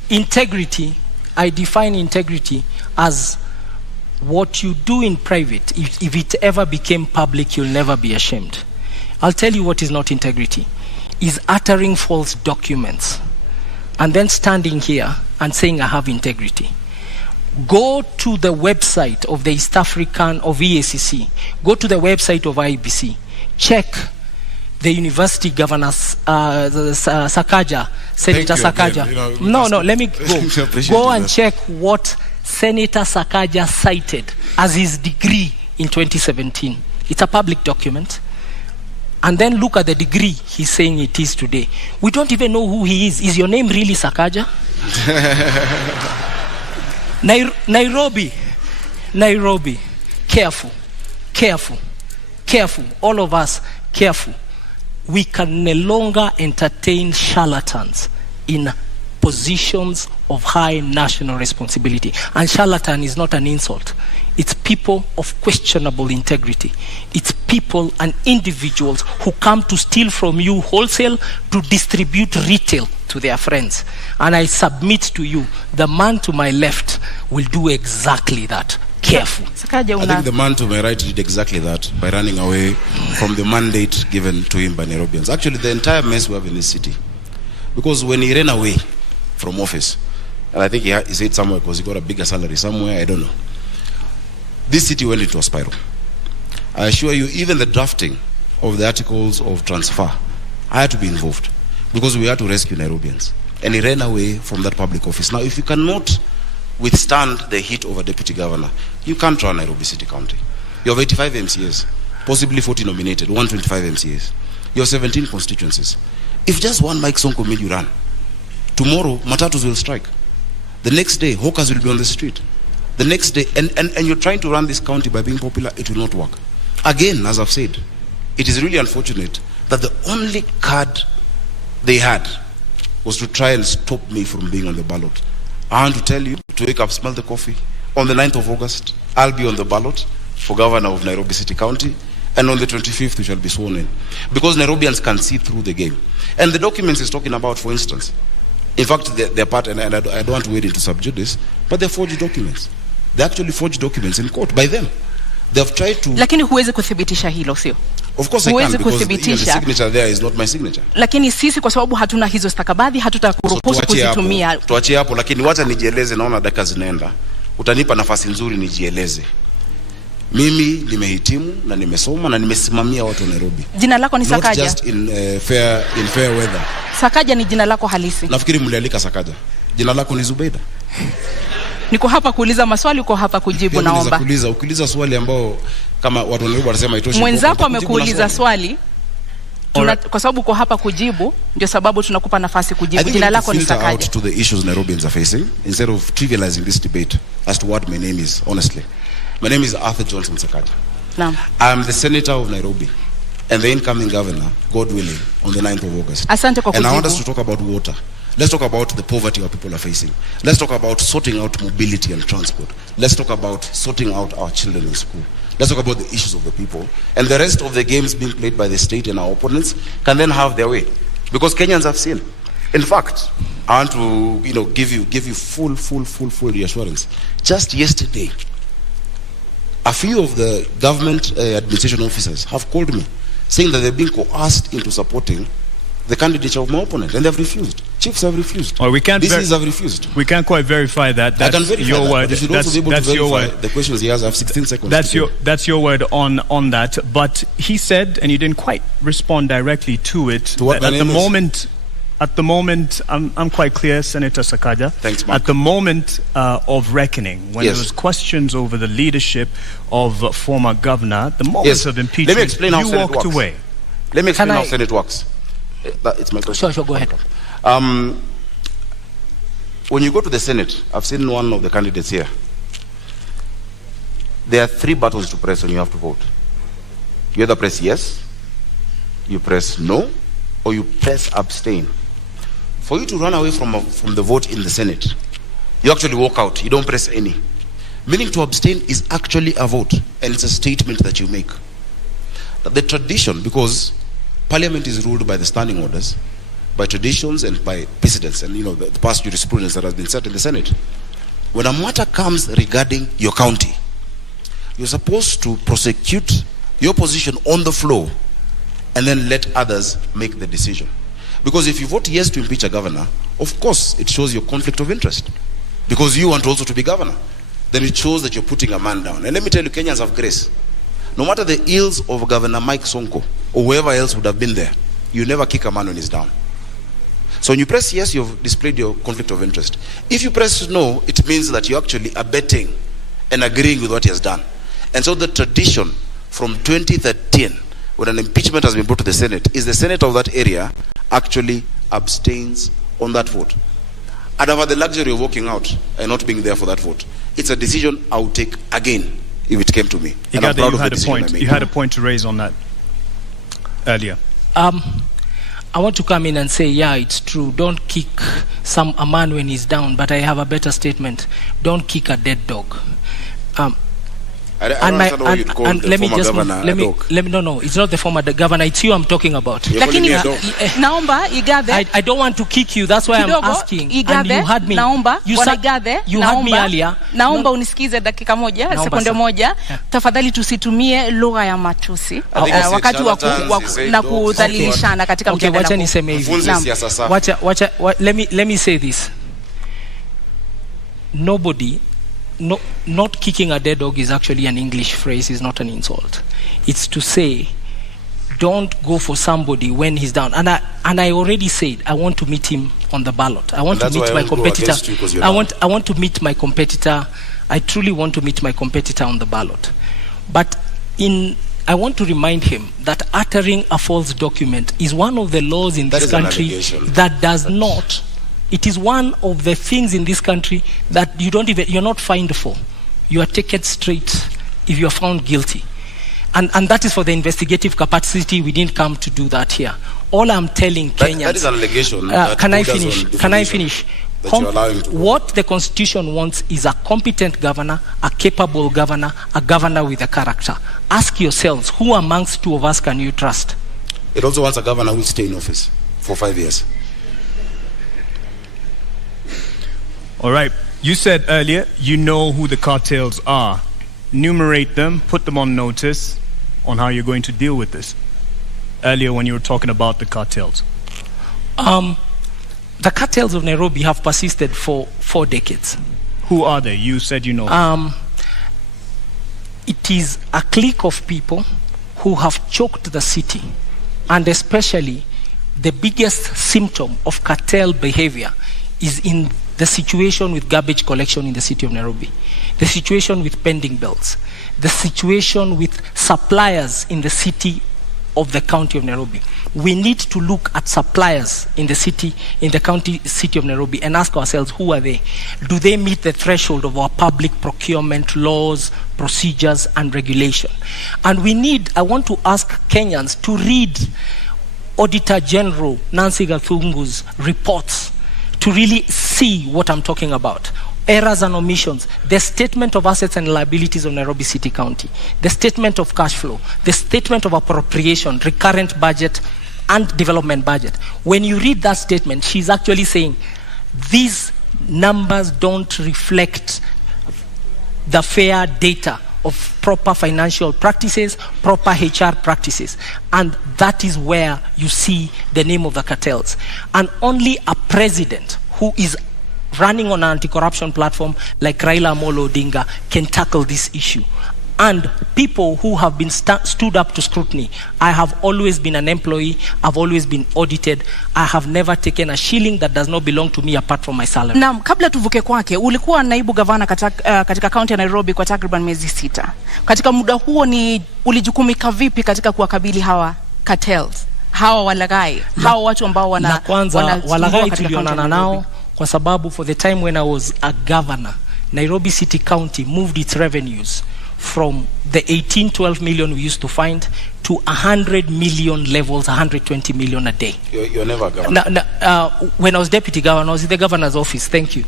Integrity. I define integrity as what you do in private. If it ever became public, you'll never be ashamed. I'll tell you what is not integrity. Is uttering false documents and then standing here and saying I have integrity. Go to the website of the East African of EACC. Go to the website of IBC. Check the university governors, Sakaja, Senator Sakaja. Again, no, let me go. Go and check what Senator Sakaja cited as his degree in 2017. It's a public document. And then look at the degree he's saying it is today. We don't even know who he is. Is your name really Sakaja? Nairobi. Careful. All of us, careful. We can no longer entertain charlatans in positions of high national responsibility. And charlatan is not an insult. It's people of questionable integrity. It's people and individuals who come to steal from you wholesale to distribute retail to their friends. And I submit to you, the man to my left will do exactly that. Careful. I think the man to my right did exactly that by running away from the mandate given to him by Nairobians. Actually, the entire mess we have in this city. Because when he ran away from office, and I think he said somewhere because he got a bigger salary somewhere, I don't know. This city went into a spiral. I assure you, even the drafting of the articles of transfer, I had to be involved because we had to rescue Nairobians. And he ran away from that public office. Now, if you cannot withstand the heat of a deputy governor, you can't run Nairobi City County. You have 85 MCAs, possibly 40 nominated, 125 MCAs. You have 17 constituencies. If just one Mike Sonko made you run, tomorrow matatus will strike. The next day, hawkers will be on the street. The next day, and you're trying to run this county by being popular, it will not work. Again, as I've said, it is really unfortunate that the only card they had was to try and stop me from being on the ballot. I want to tell you to wake up, smell the coffee. On the 9th of August, I'll be on the ballot for governor of Nairobi City County. And on the 25th, we shall be sworn in. Because Nairobians can see through the game. And the documents he's talking about, for instance, in fact, they're part, and I don't want to wade into subject this, but they're forged documents. They're actually forged documents in court by them. They have tried to... Lakini huwezi kuthibitisha hilo, sio? Of course I can, because the signature there is not my signature. Lakini sisi kwa sababu hatuna hizo stakabadhi hatutakuruhusu kuzitumia. Tuachie hapo, lakini wacha nijieleze, naona dakika zinaenda. Utanipa nafasi nzuri nijieleze. Mimi nimehitimu na nimesoma na nimesimamia watu wa Nairobi. Jina lako ni Sakaja? Not just in fair weather. Sakaja ni jina lako halisi? Nafikiri mlialika Sakaja. Jina lako ni Zubeida. Niko hapa kuuliza maswali, uko hapa kujibu, naomba. Ukiuliza swali ambao kama watu wa Nairobi wanasema itoshi. Mwenzako amekuuliza swali. Kwa sababu uko hapa kujibu, ndio sababu tunakupa nafasi kujibu. Jina lako ni Sakaja. Out to the issues Nairobians are facing instead of trivializing this debate as to what my name is, honestly. My name is Arthur Johnson Sakaja. Naam. I'm the senator of Nairobi and the incoming governor, God willing, on the 9th of August. Asante kwa kujibu. And I want us to talk about water. Let's talk about the poverty our people are facing. Let's talk about sorting out mobility and transport. Let's talk about sorting out our children in school. Let's talk about the issues of the people. And the rest of the games being played by the state and our opponents can then have their way. Because Kenyans have seen. In fact, I want to give you full reassurance. Just yesterday, a few of the government administration officers have called me saying that they've been coerced into supporting the candidature of my opponent, and they've refused. Chiefs have refused. Well, DCs have refused. We can't quite verify that. That's I can verify your that, word. But you should also be able to verify the questions he has. I have 16 seconds. That's your word on that. But he said, and you didn't quite respond directly to it. To what At the moment, I'm quite clear, Senator Sakaja. Thanks, Mark. At the moment of reckoning, when there was questions over the leadership of former governor, the moment of impeachment, let me explain how Senate walked works. away. Let me explain how Senate works. It's my question. Sure, go ahead. When you go to the Senate, I've seen one of the candidates here. There are 3 buttons to press when you have to vote. You either press yes, you press no, or you press abstain. For you to run away from the vote in the Senate, you actually walk out. You don't press any. Meaning to abstain is actually a vote, and it's a statement that you make. The tradition, because Parliament is ruled by the standing orders, by traditions and by precedents, and the past jurisprudence that has been set in the Senate. When a matter comes regarding your county, you're supposed to prosecute your position on the floor and then let others make the decision. Because if you vote yes to impeach a governor, of course it shows your conflict of interest, because you want also to be governor. Then it shows that you're putting a man down. And let me tell you, Kenyans have grace. No matter the ills of Governor Mike Sonko or whoever else would have been there, you never kick a man when he's down. So when you press yes, you've displayed your conflict of interest. If you press no, it means that you're actually abetting and agreeing with what he has done. And so the tradition from 2013, when an impeachment has been brought to the Senate, is the Senate of that area actually abstains on that vote. I'd have had the luxury of walking out and not being there for that vote. It's a decision I would take again if it came to me. Igathe, you had a point to raise on that earlier. I want to come in and say, yeah, it's true. Don't kick a man when he's down, but I have a better statement. Don't kick a dead dog. I don't understand why you'd call the former governor a dog. No, it's not the former governor. It's you I'm talking about. Lakini naomba Igathe, I don't want to kick you. That's why I'm asking. Igathe, and you had me. Naomba, you had me earlier. Naomba unisikize dakika moja, sekunde moja. Tafadhali tusitumie lugha ya matusi wakati na kudhalilishana katika mjadala. Wacha niseme hivi. Let me say this. Not kicking a dead dog is actually an English phrase, is not an insult. It's to say, don't go for somebody when he's down. And I already said I want to meet him on the ballot. I want to meet my competitor. I want to meet my competitor. I truly want to meet my competitor on the ballot. But I want to remind him that uttering a false document is one of the laws in this country that does not. It is one of the things in this country that you're not fined for. You are taken straight if you are found guilty. And that is for the investigative capacity. We didn't come to do that here. All I'm telling Kenyans... That is an allegation. Can I finish? What the Constitution wants is a competent governor, a capable governor, a governor with a character. Ask yourselves, who amongst two of us can you trust? It also wants a governor who will stay in office for 5 years. All right. You said earlier you know who the cartels are. enumerate them, put them on notice on how you're going to deal with this? Earlier when you were talking about the cartels. The cartels of Nairobi have persisted for 4 decades. Who are they? You said you know. It is a clique of people who have choked the city, and especially the biggest symptom of cartel behavior is in the situation with garbage collection in the city of Nairobi, the situation with pending bills, the situation with suppliers in the city of the county of Nairobi. We need to look at suppliers in the city, in the city of Nairobi, and ask ourselves, who are they? Do they meet the threshold of our public procurement laws, procedures, and regulation? And I want to ask Kenyans to read Auditor General Nancy Gathungu's reports to really see what I'm talking about. Errors and omissions, the statement of assets and liabilities of Nairobi City County, the statement of cash flow, the statement of appropriation, recurrent budget, and development budget. When you read that statement, she's actually saying these numbers don't reflect the fair data of proper financial practices, proper HR practices. And that is where you see the name of the cartels. And only a president who is running on an anti-corruption platform like Raila Amolo Odinga can tackle this issue. And people who have been stood up to scrutiny. I have always been an employee. I've always been audited. I have never taken a shilling that does not belong to me apart from my salary. Naam, kabla tuvuke kwake, ulikuwa naibu gavana katika kaunti ya Nairobi kwa takriban miezi 6. Katika muda huo ulijukumika vipi katika kuwakabili hawa cartels, hawa walaghai, hawa watu ambao wana kwanza walaghai tulionana nao kwa sababu for the time when I was a governor, Nairobi City County moved its revenues from the 18-12 million we used to find to 100 million levels, 120 million a day. You're never a governor. When I was deputy governor, I was in the governor's office. Thank you.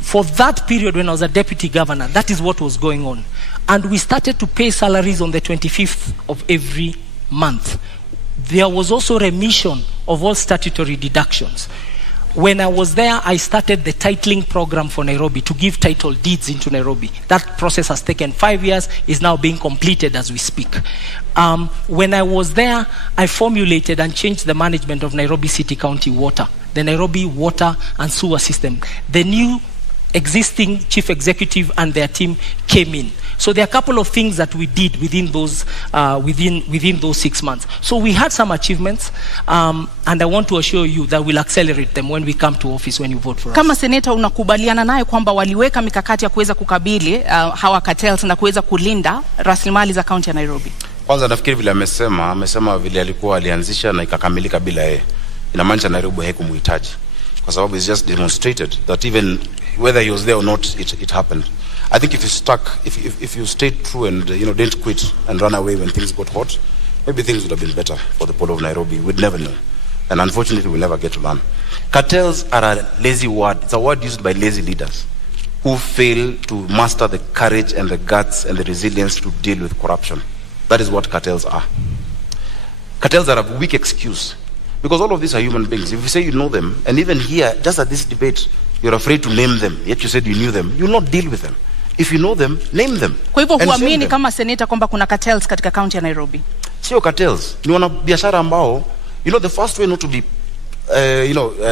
For that period when I was a deputy governor, that is what was going on. And we started to pay salaries on the 25th of every month. There was also remission of all statutory deductions. When I was there, I started the titling program for Nairobi to give title deeds into Nairobi. That process has taken 5 years, is now being completed as we speak. When I was there, I formulated and changed the management of Nairobi City County Water, the Nairobi Water and Sewer System. The new existing chief executive and their team came in. So there are a couple of things that we did within those 6 months. So we had some achievements, and I want to assure you that we'll accelerate them when we come to office, when you vote for us. Kama seneta unakubaliana naye kwamba waliweka mikakati ya kuweza kukabili hawa cartels na kuweza kulinda rasilimali za kaunti ya Nairobi? Kwanza nafikiri vile amesema vile alikuwa alianzisha na ikakamilika bila yeye. Inamaanisha Nairobi haikumuhitaji. Kwa sababu it's just demonstrated that even whether he was there or not, it happened. I think if you stayed true and didn't quit and run away when things got hot, maybe things would have been better for the people of Nairobi. We'd never know. And unfortunately, we'll never get to learn. Cartels are a lazy word. It's a word used by lazy leaders who fail to master the courage and the guts and the resilience to deal with corruption. That is what cartels are. Cartels are a weak excuse. Because all of these are human beings. If you say you know them, and even here, just at this debate, you're afraid to name them, yet you said you knew them, you'll not deal with them. If you know them, name them. Kwa hivyo huamini kama seneta kwamba kuna cartels katika kaunti ya Nairobi? Sio cartels. Ni wanabiashara ambao, the first way not to be,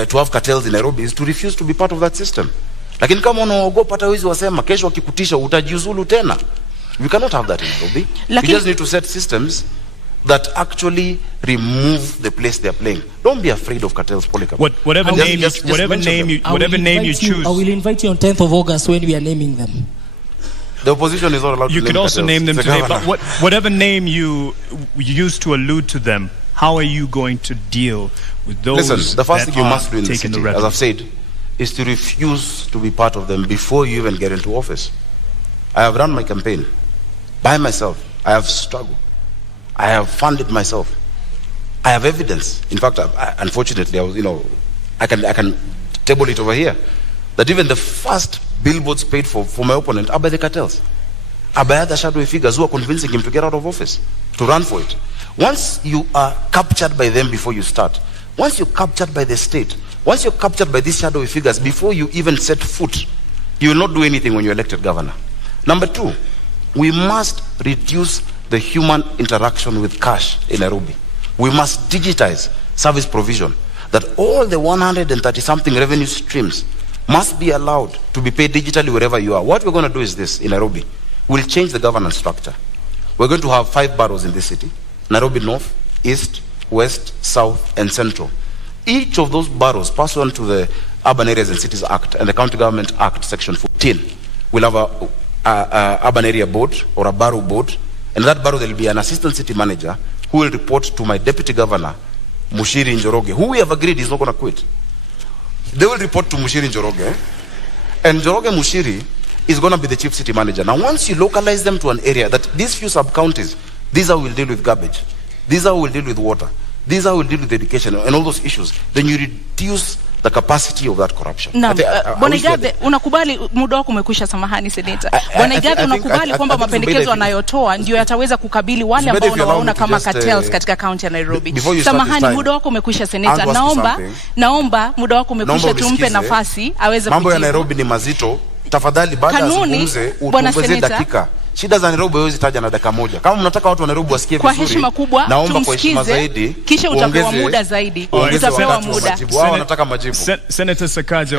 to have cartels in Nairobi is to refuse to be part of that system. Lakini kama unaogopa hata wizi wasema, kesho wakikutisha utajiuzulu tena. We cannot have that in Nairobi. We just need to set systems that actually remove the place they are playing. Don't be afraid of cartels, Polycarp. Whatever name you choose. I will invite you on 10th of August when we are naming them. The opposition is not allowed to name cartels. You can also name them today, but whatever name you use to allude to them, how are you going to deal with those? Listen, the first thing you must do in the city, as I've said, is to refuse to be part of them before you even get into office. I have run my campaign by myself. I have struggled. I have funded myself. I have evidence. In fact, unfortunately, I can table it over here. That even the first billboards paid for my opponent are by the cartels. Are by other shadowy figures who are convincing him to get out of office, to run for it. Once you are captured by them before you start, once you're captured by the state, once you're captured by these shadowy figures before you even set foot, you will not do anything when you're elected governor. Number two, We must reduce the human interaction with cash in Nairobi. We must digitize service provision, that all the 130-something revenue streams must be allowed to be paid digitally wherever you are. What we're going to do is this in Nairobi. We'll change the governance structure. We're going to have 5 boroughs in this city: Nairobi North, East, West, South, and Central. Each of those boroughs, pursuant to the Urban Areas and Cities Act and the County Government Act, Section 14, will have a urban area board or a borough board. And that borough, there will be an assistant city manager who will report to my deputy governor, Mushiri Njoroge, who we have agreed is not going to quit. They will report to Mushiri Njoroge, and Njoroge Mushiri is going to be the chief city manager. Now, once you localize them to an area, that these few sub-counties, these are who will deal with garbage, these are who will deal with water, these are who will deal with education and all those issues, then you reduce the capacity of that corruption. Na Bwana Igathe, unakubali muda wako umekwisha, samahani seneta. Bwana Igathe, unakubali kwamba mapendekezo anayotoa ndio yataweza kukabili wale ambao unawaona kama cartels katika county ya Nairobi? Samahani, muda wako umekwisha seneta. Naomba muda wako umekwisha, tumpe nafasi aweze kujibu. Mambo ya Nairobi ni mazito. Tafadhali baada ya zungumze utuongezee dakika. Shida za Nairobi hawezi taja na dakika moja. Kama mnataka watu wa Nairobi wasikie vizuri, kwa heshima kubwa, naomba kwa heshima zaidi, kisha utapewa muda zaidi. Utapewa muda. Wao wanataka majibu. Senator Sakaja,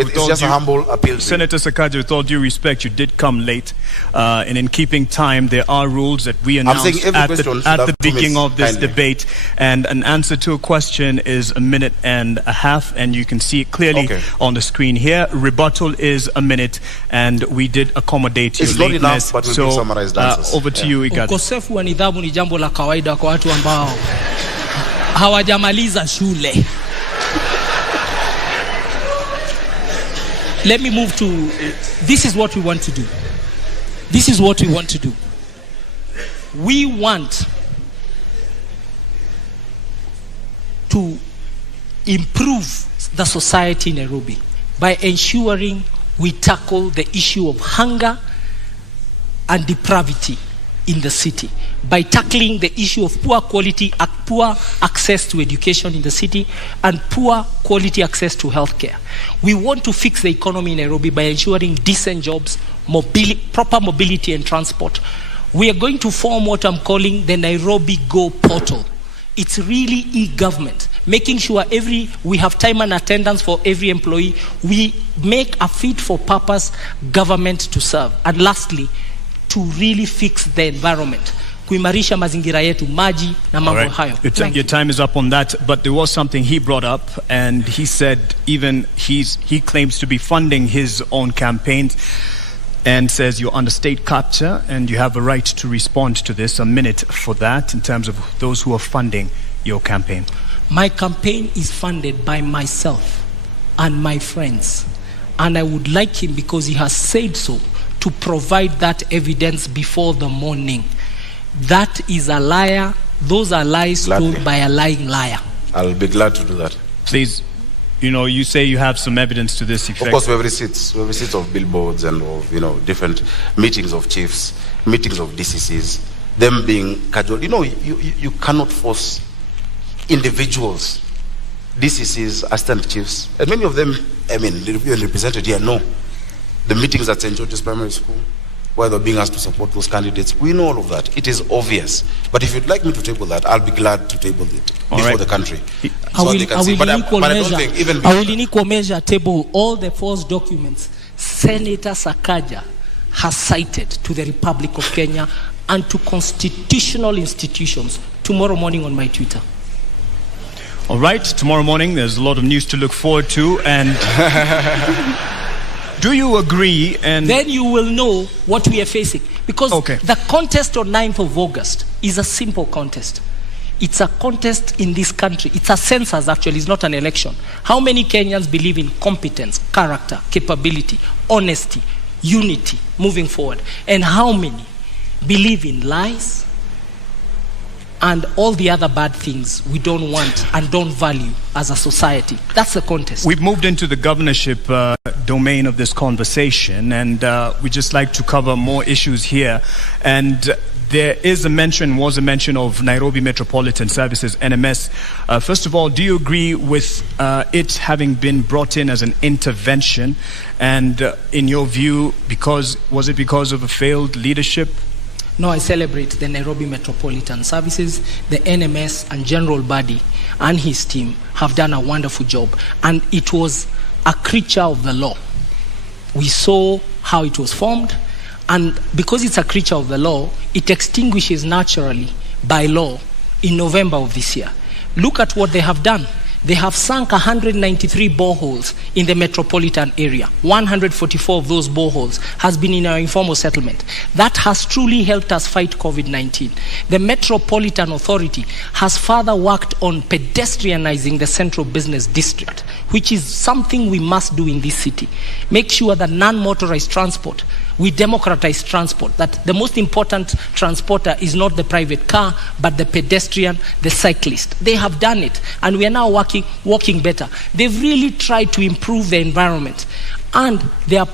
with all due respect, you did come late, and in keeping time, there are rules that we announced at the beginning of this debate, and an answer to a question is 1.5 minutes, and you can see it clearly on the screen here. Rebuttal is 1 minute, and we did accommodate your lateness. So over to you, Igathe. Ukosefu wa nidhamu ni jambo la kawaida kwa watu ambao hawajamaliza shule. Let me move to, this is what we want to do. This is what we want to do. We want to improve the society in Nairobi by ensuring we tackle the issue of hunger and depravity in the city, by tackling the issue of poor access to education in the city and poor quality access to healthcare. We want to fix the economy in Nairobi by ensuring decent jobs, proper mobility and transport. We are going to form what I'm calling the Nairobi Go portal. It's really e-government, making sure we have time and attendance for every employee. We make a fit for purpose government to serve. And lastly, to really fix the environment, kuimarisha mazingira yetu, maji na mambo hayo. Your time is up on that, but there was something he brought up, and he said even he claims to be funding his own campaigns, and says you're under state capture and you have a right to respond to this. 1 minute for that, in terms of those who are funding your campaign. My campaign is funded by myself and my friends, and I would like him, because he has said so, to provide that evidence before the morning. That is a liar. Those are lies told by a lying liar. I'll be glad to do that. Please, you say you have some evidence to this effect. Of course, we have receipts. We have receipts of billboards and of, different meetings of chiefs, meetings of DCCs, them being casual. You cannot force individuals, DCCs, assistant chiefs, and many of them, represented here, no. The meetings at St. George's Primary School, where they're being asked to support those candidates, we know all of that. It is obvious. But if you'd like me to table that, I'll be glad to table it before the country. I will in equal measure table all the false documents Senator Sakaja has cited to the Republic of Kenya and to constitutional institutions tomorrow morning on my Twitter. All right, tomorrow morning there's a lot of news to look forward to, and do you agree? And then you will know what we are facing. Because the contest on 9th of August is a simple contest. It's a contest in this country. It's a census, actually. It's not an election. How many Kenyans believe in competence, character, capability, honesty, unity, moving forward? And how many believe in lies and all the other bad things we don't want and don't value as a society? That's the contest. We've moved into the governorship domain of this conversation, and we just like to cover more issues here. And there was a mention of Nairobi Metropolitan Services, NMS. First of all, do you agree with it having been brought in as an intervention? And in your view, was it because of a failed leadership? No, I celebrate the Nairobi Metropolitan Services, the NMS and General Body and his team have done a wonderful job. And it was a creature of the law. We saw how it was formed, and because it's a creature of the law, it extinguishes naturally by law in November of this year. Look at what they have done. They have sunk 193 boreholes in the metropolitan area. 144 of those boreholes has been in our informal settlement. That has truly helped us fight COVID-19. The Metropolitan Authority has further worked on pedestrianizing the central business district, which is something we must do in this city. Make sure that non-motorized transport, we democratize transport, that the most important transporter is not the private car, but the pedestrian, the cyclist. They have done it, and we are now walking better. They've really tried to improve the environment, and they are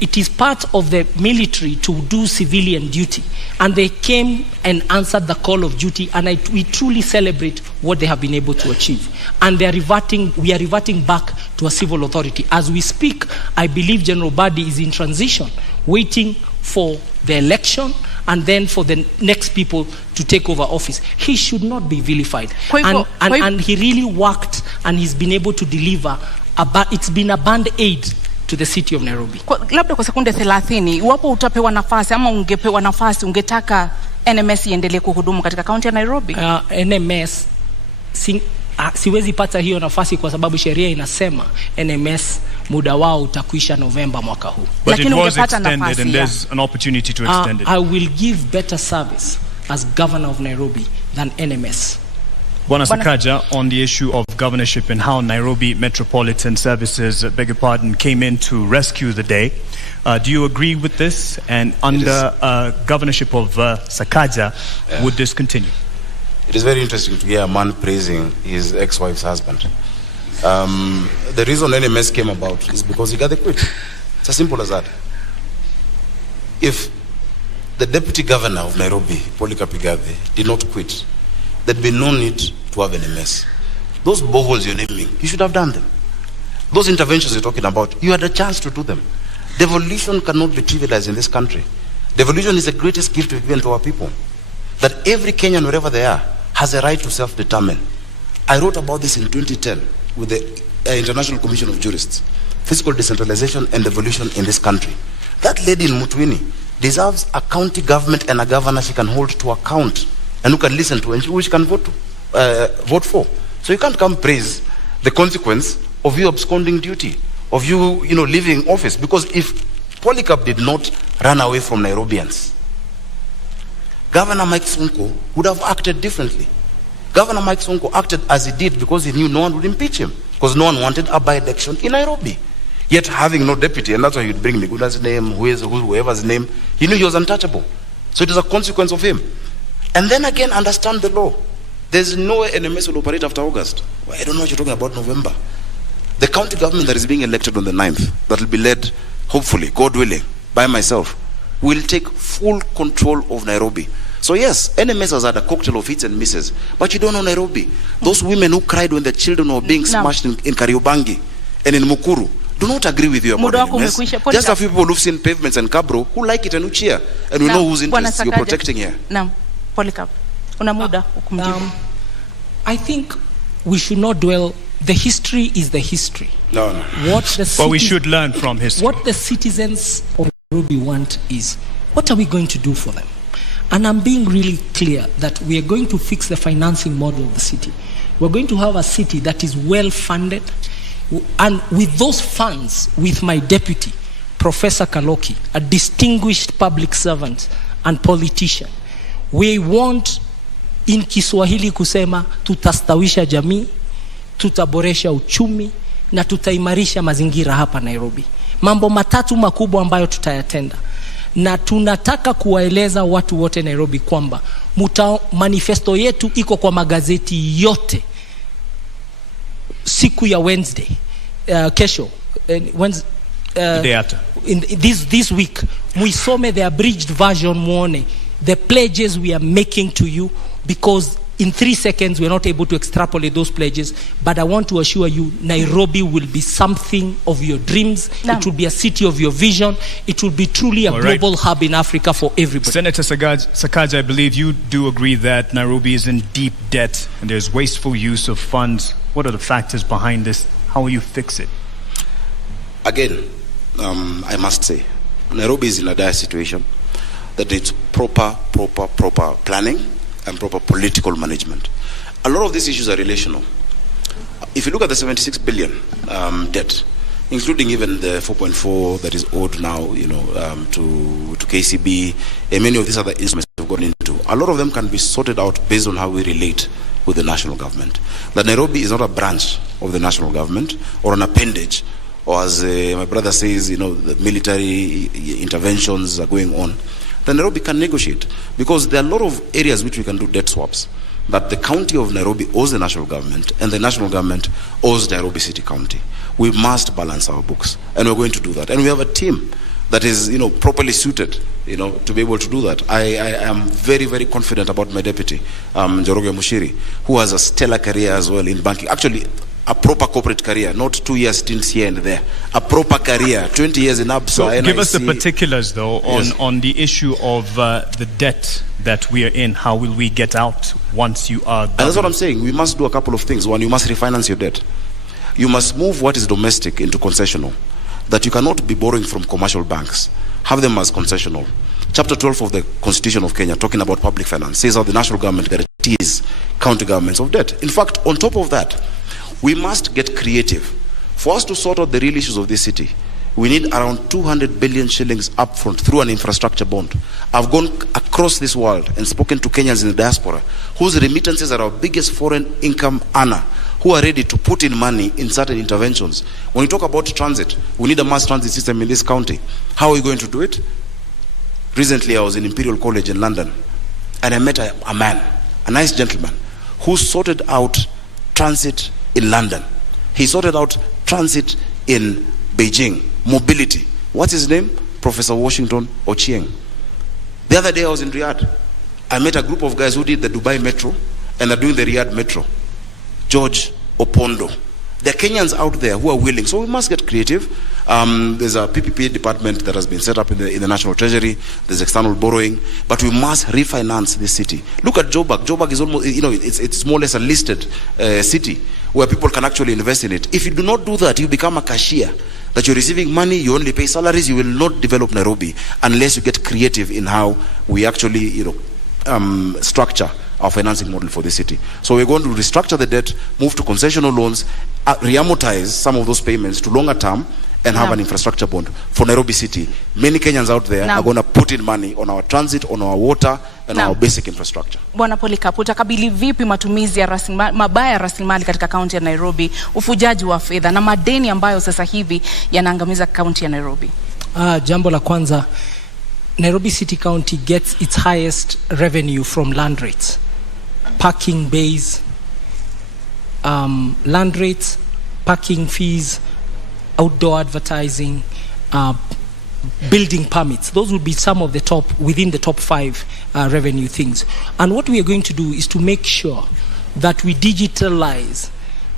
it is part of the military to do civilian duty, and they came and answered the call of duty, and we truly celebrate what they have been able to achieve. And we are reverting back to a civil authority. As we speak, I believe General Badi is in transition, waiting for the election and then for the next people to take over office. He should not be vilified. And he really worked, and he's been able to deliver. It's been a band-aid to the city of Nairobi. Labda kwa sekunde 30, iwapo utapewa nafasi ama ungepewa nafasi, ungetaka NMS iendelee kuhudumu katika kaunti ya Nairobi? NMS siwezi pata hiyo nafasi kwa sababu sheria inasema NMS muda wao utakuisha Novemba mwaka huu. But it was extended, and there's an opportunity to extend it. I will give better service as governor of Nairobi than NMS. Bwana Sakaja, on the issue of governorship and how Nairobi Metropolitan Services, beg your pardon, came in to rescue the day. Do you agree with this? And under governorship of Sakaja, would this continue? It is very interesting to hear a man praising his ex-wife's husband. The reason NMS came about is because Igathe quit. It's as simple as that. If the deputy governor of Nairobi, Igathe, did not quit, there'd be no need to have NMS. Those boreholes you're naming, you should have done them. Those interventions you're talking about, you had a chance to do them. Devolution cannot be trivialized in this country. Devolution is the greatest gift we've given to our people. That every Kenyan, wherever they are, has a right to self-determine. I wrote about this in 2010 with the International Commission of Jurists. Fiscal decentralization and devolution in this country. That lady in Mutwini deserves a county government and a governor she can hold to account, and who can listen to, and who she can vote for. So you can't come praise the consequence of you absconding duty, of you leaving office. Because if Polycarp did not run away from Nairobians, Governor Mike Sonko would have acted differently. Governor Mike Sonko acted as he did because he knew no one would impeach him, because no one wanted a by-election in Nairobi. Yet having no deputy, and that's why he'd bring Miguna's name, whoever's name, he knew he was untouchable. So it is a consequence of him. And then again, understand the law. There's no way NMS will operate after August. Well, I don't know what you're talking about, November. The county government that is being elected on the 9th, that will be led, hopefully, God willing, by myself, will take full control of Nairobi. So yes, NMS has had a cocktail of hits and misses, but you don't know Nairobi. Those women who cried when the children were being smashed in Kariobangi and in Mukuru do not agree with you about NMS. Just a few people who've seen pavements and Kabro who like it and who cheer, and we know whose interests you're protecting here. Polycarp, una muda I think we should not dwell. The history is the history. No. But we should learn from history. What the citizens of Nairobi want is, what are we going to do for them? And I'm being really clear that we are going to fix the financing model of the city. We're going to have a city that is well funded, and with those funds, with my deputy, Professor Kaloki, a distinguished public servant and politician, we want in Kiswahili kusema tutastawisha jamii, tutaboresha uchumi, na tutaimarisha mazingira hapa Nairobi. Mambo matatu makubwa ambayo tutayatenda. Na tunataka kuwaeleza watu wote Nairobi kwamba manifesto yetu iko kwa magazeti yote siku ya Wednesday, kesho, day after. In this week, muisome the abridged version, muone the pledges we are making to you, because in 3 seconds we're not able to extrapolate those pledges, but I want to assure you Nairobi will be something of your dreams. It will be a city of your vision. It will be truly a global hub in Africa for everybody. Senator Sakaja, I believe you do agree that Nairobi is in deep debt and there's wasteful use of funds. What are the factors behind this? How will you fix it? Again, I must say, Nairobi is in a dire situation that needs proper planning and proper political management. A lot of these issues are relational. If you look at the 76 billion debt, including even the 4.4 that is owed now, to KCB, and many of these other instruments we've gone into, a lot of them can be sorted out based on how we relate with the national government. That Nairobi is not a branch of the national government or an appendage, or as my brother says, the military interventions are going on. Then Nairobi can negotiate, because there are a lot of areas which we can do debt swaps. But the county of Nairobi owes the national government, and the national government owes Nairobi City County. We must balance our books, and we're going to do that. And we have a team that is, properly suited, to be able to do that. I am very, very confident about my deputy, Njoroge Mushiri, who has a stellar career as well in banking. Actually, a proper corporate career, not 2 years stints here and there. A proper career, 20 years in Absa. So give us the particulars, though, on the issue of the debt that we are in. How will we get out once you are... And that's what I'm saying. We must do a couple of things. One, you must refinance your debt. You must move what is domestic into concessional. That you cannot be borrowing from commercial banks. Have them as concessional. Chapter 12 of the Constitution of Kenya, talking about public finance, says how the national government guarantees county governments of debt. In fact, on top of that, we must get creative. For us to sort out the real issues of this city, we need around 200 billion shillings upfront through an infrastructure bond. I've gone across this world and spoken to Kenyans in the diaspora whose remittances are our biggest foreign income earner, who are ready to put in money in certain interventions. When we talk about transit, we need a mass transit system in this county. How are we going to do it? Recently, I was in Imperial College in London, and I met a man, a nice gentleman, who sorted out transit in London. He sorted out transit in Beijing, mobility. What's his name? Professor Washington Ochieng. The other day I was in Riyadh. I met a group of guys who did the Dubai Metro and are doing the Riyadh Metro. George Opondo. There are Kenyans out there who are willing. So we must get creative. There's a PPP department that has been set up in the National Treasury. There's external borrowing. But we must refinance this city. Look at Joburg. Joburg is almost, it's more or less a listed city where people can actually invest in it. If you do not do that, you become a cashier. That you're receiving money, you only pay salaries, you will not develop Nairobi unless you get creative in how we actually, structure our financing model for the city. So we're going to restructure the debt, move to concessional loans, re-amortize some of those payments to longer term, and have an infrastructure bond for Nairobi City. Many Kenyans out there are going to put in money on our transit, on our water, and our basic infrastructure. Bwana Polycarp, utakabili vipi matumizi ya mabaya rasilimali katika kaunti ya Nairobi, ufujaji wa fedha na madeni ambayo sasa hivi yanaangamiza kaunti ya Nairobi? Jambo la kwanza, Nairobi City County gets its highest revenue from land rates. Parking bays, land rates, parking fees, outdoor advertising, building permits. Those will be some of the within the top 5 revenue things. And what we are going to do is to make sure that we digitalize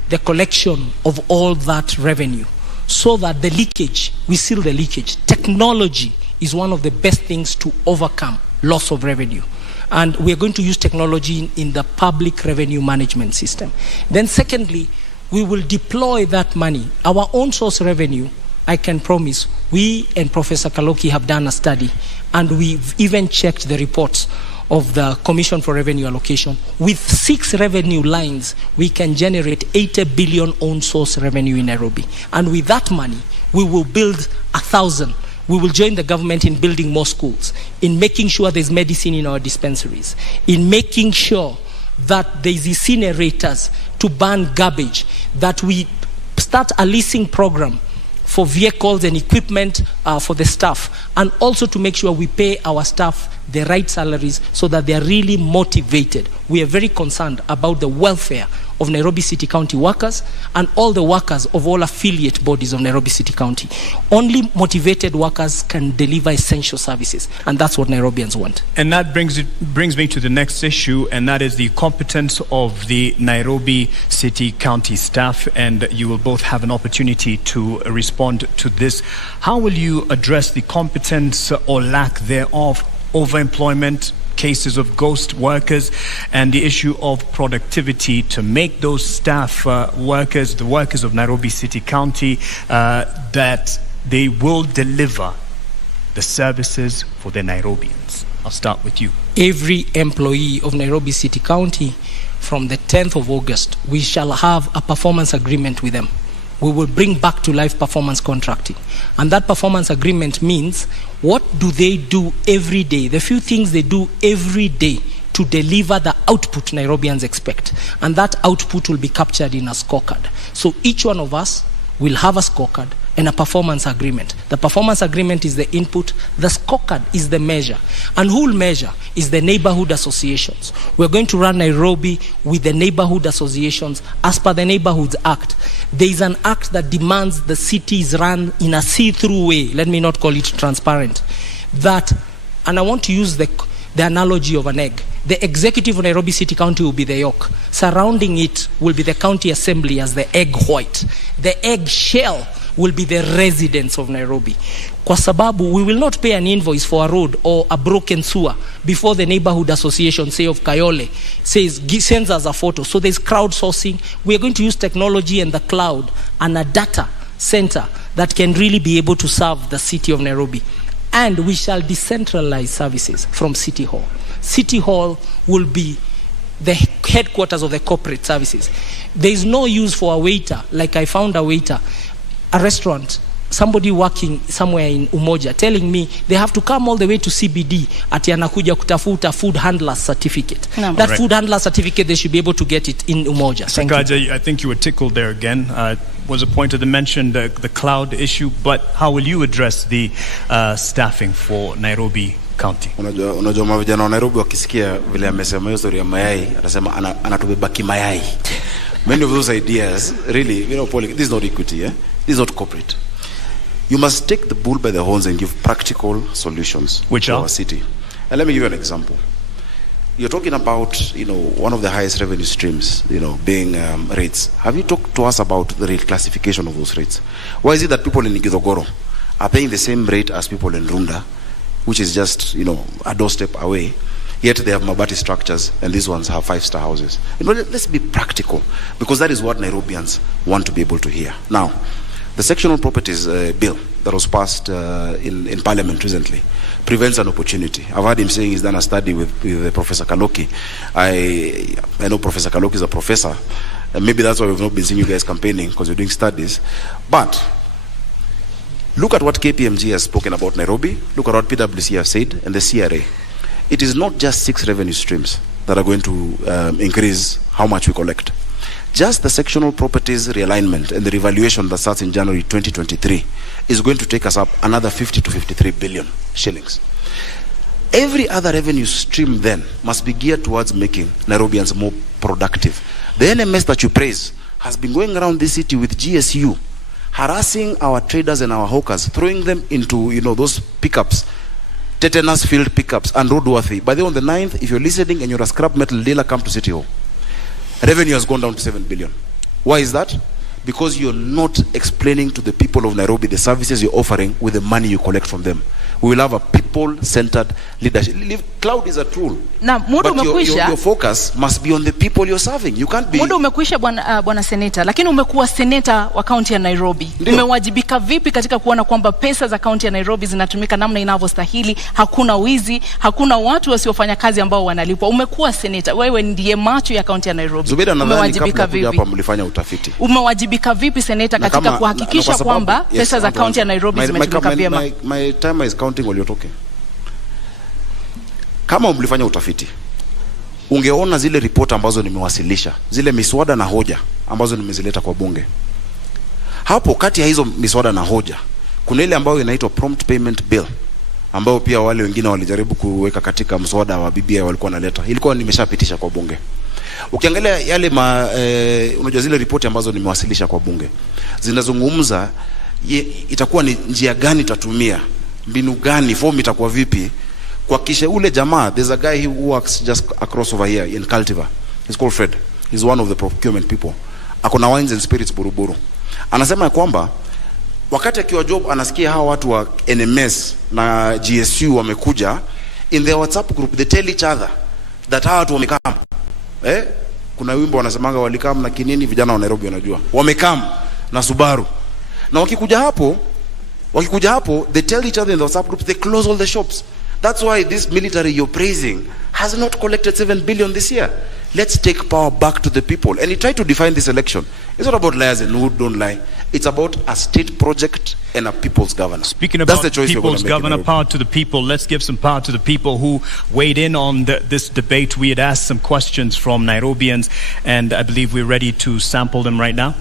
the collection of all that revenue so that the leakage, we seal the leakage. Technology is one of the best things to overcome loss of revenue. And we are going to use technology in the public revenue management system. Then secondly, we will deploy that money. Our own source revenue, I can promise, we and Professor Kaloki have done a study, and we've even checked the reports of the Commission for Revenue Allocation. With 6 revenue lines, we can generate 80 billion own source revenue in Nairobi. And with that money, we will build 1,000. We will join the government in building more schools, in making sure there's medicine in our dispensaries, in making sure that there's incinerators to burn garbage, that we start a leasing program for vehicles and equipment for the staff, and also to make sure we pay our staff the right salaries so that they are really motivated. We are very concerned about the welfare of Nairobi City County workers and all the workers of all affiliate bodies of Nairobi City County. Only motivated workers can deliver essential services, and that's what Nairobians want. And that brings me to the next issue, and that is the competence of the Nairobi City County staff, and you will both have an opportunity to respond to this. How will you address the competence or lack thereof, overemployment, cases of ghost workers, and the issue of productivity to make those staff workers, the workers of Nairobi City County, that they will deliver the services for the Nairobians? I'll start with you. Every employee of Nairobi City County, from the 10th of August, we shall have a performance agreement with them. We will bring back to life performance contracting. And that performance agreement means, what do they do every day? The few things they do every day to deliver the output Nairobians expect. And that output will be captured in a scorecard. So each one of us will have a scorecard and a performance agreement. The performance agreement is the input, the scorecard is the measure. And who will measure is the neighborhood associations. We're going to run Nairobi with the neighborhood associations as per the Neighborhoods Act. There is an act that demands the city is run in a see-through way, let me not call it transparent. That, and I want to use the analogy of an egg. The executive of Nairobi City County will be the yolk. Surrounding it will be the county assembly as the egg white. The egg shell will be the residents of Nairobi. Kwa sababu, we will not pay an invoice for a road or a broken sewer before the neighborhood association, say of Kayole, sends us a photo. So there's crowdsourcing. We are going to use technology and the cloud and a data center that can really be able to serve the city of Nairobi. And we shall decentralize services from City Hall. City Hall will be the headquarters of the corporate services. There is no use for a waiter, like I found a waiter, a restaurant, somebody working somewhere in Umoja, telling me they have to come all the way to CBD ati anakuja kutafuta food handler certificate. No. That right. Food handler certificate, they should be able to get it in Umoja. Sakaja, I think you were tickled there again. Was a point of the mention, the cloud issue, but how will you address the staffing for Nairobi County? Unajua mavijana wa Nairobi wakisikia vile amesema hiyo story ya mayai, atasema anatubeba kimayai. Many of those ideas, really, this is not equity, This is not corporate. You must take the bull by the horns and give practical solutions to our city. And let me give you an example. You're talking about, one of the highest revenue streams, being rates. Have you talked to us about the rate classification of those rates? Why is it that people in Githogoro are paying the same rate as people in Runda, which is just, a doorstep away, yet they have Mabati structures and these ones have 5-star houses? Let's be practical, because that is what Nairobians want to be able to hear. Now, the sectional properties bill that was passed in Parliament recently prevents an opportunity. I've heard him saying he's done a study with Professor Kaloki. I know Professor Kaloki is a professor, and maybe that's why we've not been seeing you guys campaigning, because you're doing studies. But look at what KPMG has spoken about Nairobi. Look at what PwC has said, and the CRA. It is not just 6 revenue streams that are going to increase how much we collect. Just the sectional properties realignment and the revaluation that starts in January 2023 is going to take us up another 50 to 53 billion shillings. Every other revenue stream then must be geared towards making Nairobians more productive. The NMS that you praise has been going around this city with GSU, harassing our traders and our hawkers, throwing them into, those pickups, tetanus field pickups and roadworthy. By the way, on the 9th, if you're listening and you're a scrap metal dealer, come to City Hall. Revenue has gone down to 7 billion. Why is that? Because you're not explaining to the people of Nairobi the services you're offering with the money you collect from them. We will have a people-centered leadership. Cloud is a tool. Na muda umekwisha. Your focus must be on the people you're serving. You can't be. Muda umekwisha bwana seneta, lakini umekuwa seneta wa kaunti ya Nairobi. Umewajibika vipi katika kuona kwamba pesa za kaunti ya Nairobi zinatumika namna inavyostahili, hakuna wizi, hakuna watu wasiofanya kazi ambao wanalipwa? Umekuwa seneta, wewe ndiye macho ya kaunti ya Nairobi. Umewajibika vipi? Hapa mlifanya utafiti. Umewajibika vipi seneta katika kuhakikisha kwamba pesa za kaunti ya Nairobi zimetumika vyema? My time is counting while you're talking. Kama mlifanya utafiti, ungeona zile report ambazo nimewasilisha, zile miswada na hoja ambazo nimezileta kwa bunge. Hapo kati ya hizo miswada na hoja, kuna ile ambayo inaitwa prompt payment bill ambao pia wale wengine walijaribu kuweka katika mswada wa BBI walikuwa wanaleta, ilikuwa nimeshapitisha kwa bunge. Ukiangalia yale unajua zile ripoti ambazo nimewasilisha kwa bunge zinazungumza itakuwa ni njia gani tatumia, mbinu gani, form itakuwa vipi kwa kisha ule jamaa. There's a guy who works just across over here in Cultivar, he's called Fred, he's one of the procurement people, akona wines and spirits Buruburu. Anasema kwamba wakati akiwa job anasikia hawa watu wa NMS na GSU wamekuja in their WhatsApp group, they tell each other that hawa watu wamekam. Kuna wimbo wanasemanga walikam na kinini, vijana wa Nairobi wanajua. Wamekam na Subaru. Na wakikuja hapo, they tell each other in the WhatsApp group, they close all the shops. That's why this military you're praising has not collected 7 billion this year. Let's take power back to the people. And he tried to define this election. It's not about liars and who don't lie. It's about a state project and a people's governor. Speaking about people's governor, power to the people, let's give some power to the people who weighed in on this debate. We had asked some questions from Nairobians, and I believe we're ready to sample them right now.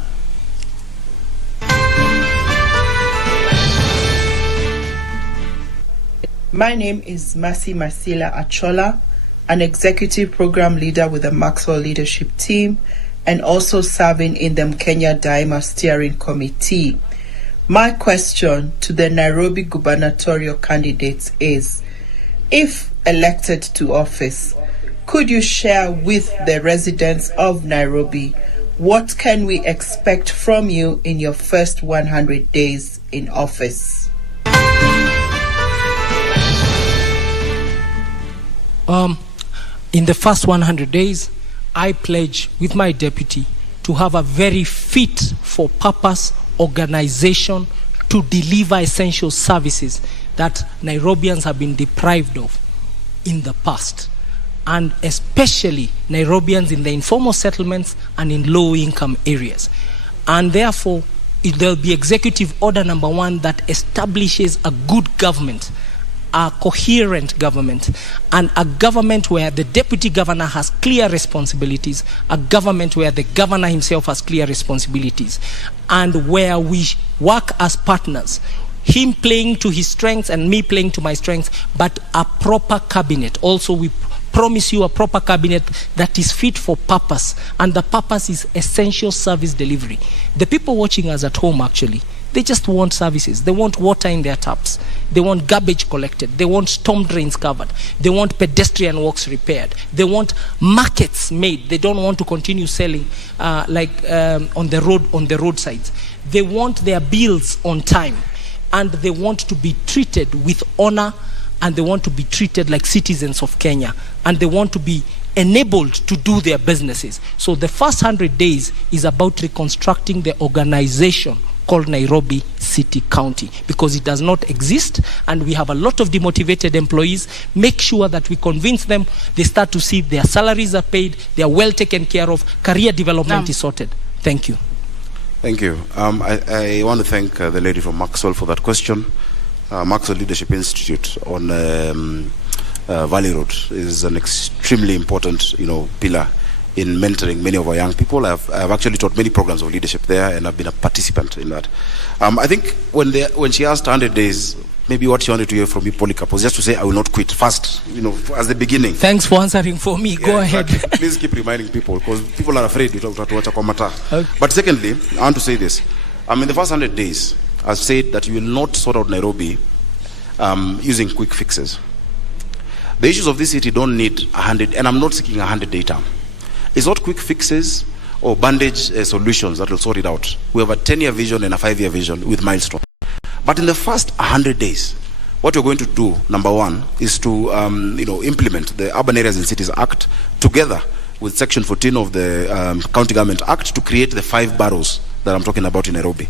My name is Mercy Marcela Achola, an executive program leader with the Maxwell leadership team and also serving in the Kenya Daima Steering Committee. My question to the Nairobi gubernatorial candidates is, if elected to office, could you share with the residents of Nairobi what can we expect from you in your first 100 days in office? In the first 100 days, I pledge with my deputy to have a very fit for purpose organization to deliver essential services that Nairobians have been deprived of in the past, and especially Nairobians in the informal settlements and in low-income areas. And therefore, there'll be Executive Order number 1 that establishes a good government, a coherent government, and a government where the deputy governor has clear responsibilities, a government where the governor himself has clear responsibilities, and where we work as partners, him playing to his strengths and me playing to my strengths, but a proper cabinet. Also, we promise you a proper cabinet that is fit for purpose, and the purpose is essential service delivery. The people watching us at home, actually, they just want services. They want water in their taps. They want garbage collected. They want storm drains covered. They want pedestrian walks repaired. They want markets made. They don't want to continue selling on the roadsides. They want their bills on time, and they want to be treated with honor, and they want to be treated like citizens of Kenya, and they want to be enabled to do their businesses. So the first 100 days is about reconstructing the organization called Nairobi City County, because it does not exist, and we have a lot of demotivated employees. Make sure that we convince them, they start to see their salaries are paid, they are well taken care of, career development is sorted. Thank you. Thank you. I want to thank the lady from Maxwell for that question. Maxwell Leadership Institute on Valley Road is an extremely important, pillar in mentoring many of our young people. I've actually taught many programs of leadership there, and I've been a participant in that. I think when she asked 100 days, maybe what she wanted to hear from me, Polycarp, was just to say, I will not quit fast, as the beginning. Thanks for answering for me. Go ahead. Please keep reminding people, because people are afraid. Okay. But secondly, I want to say this. In the first 100 days, I've said that you will not sort out Nairobi using quick fixes. The issues of this city don't need 100, and I'm not seeking a 100-day term. It's not quick fixes or bandage solutions that will sort it out. We have a 10-year vision and a 5-year vision with milestones. But in the first 100 days, what we're going to do, number 1, is to implement the Urban Areas and Cities Act together with Section 14 of the County Government Act to create the 5 boroughs that I'm talking about in Nairobi.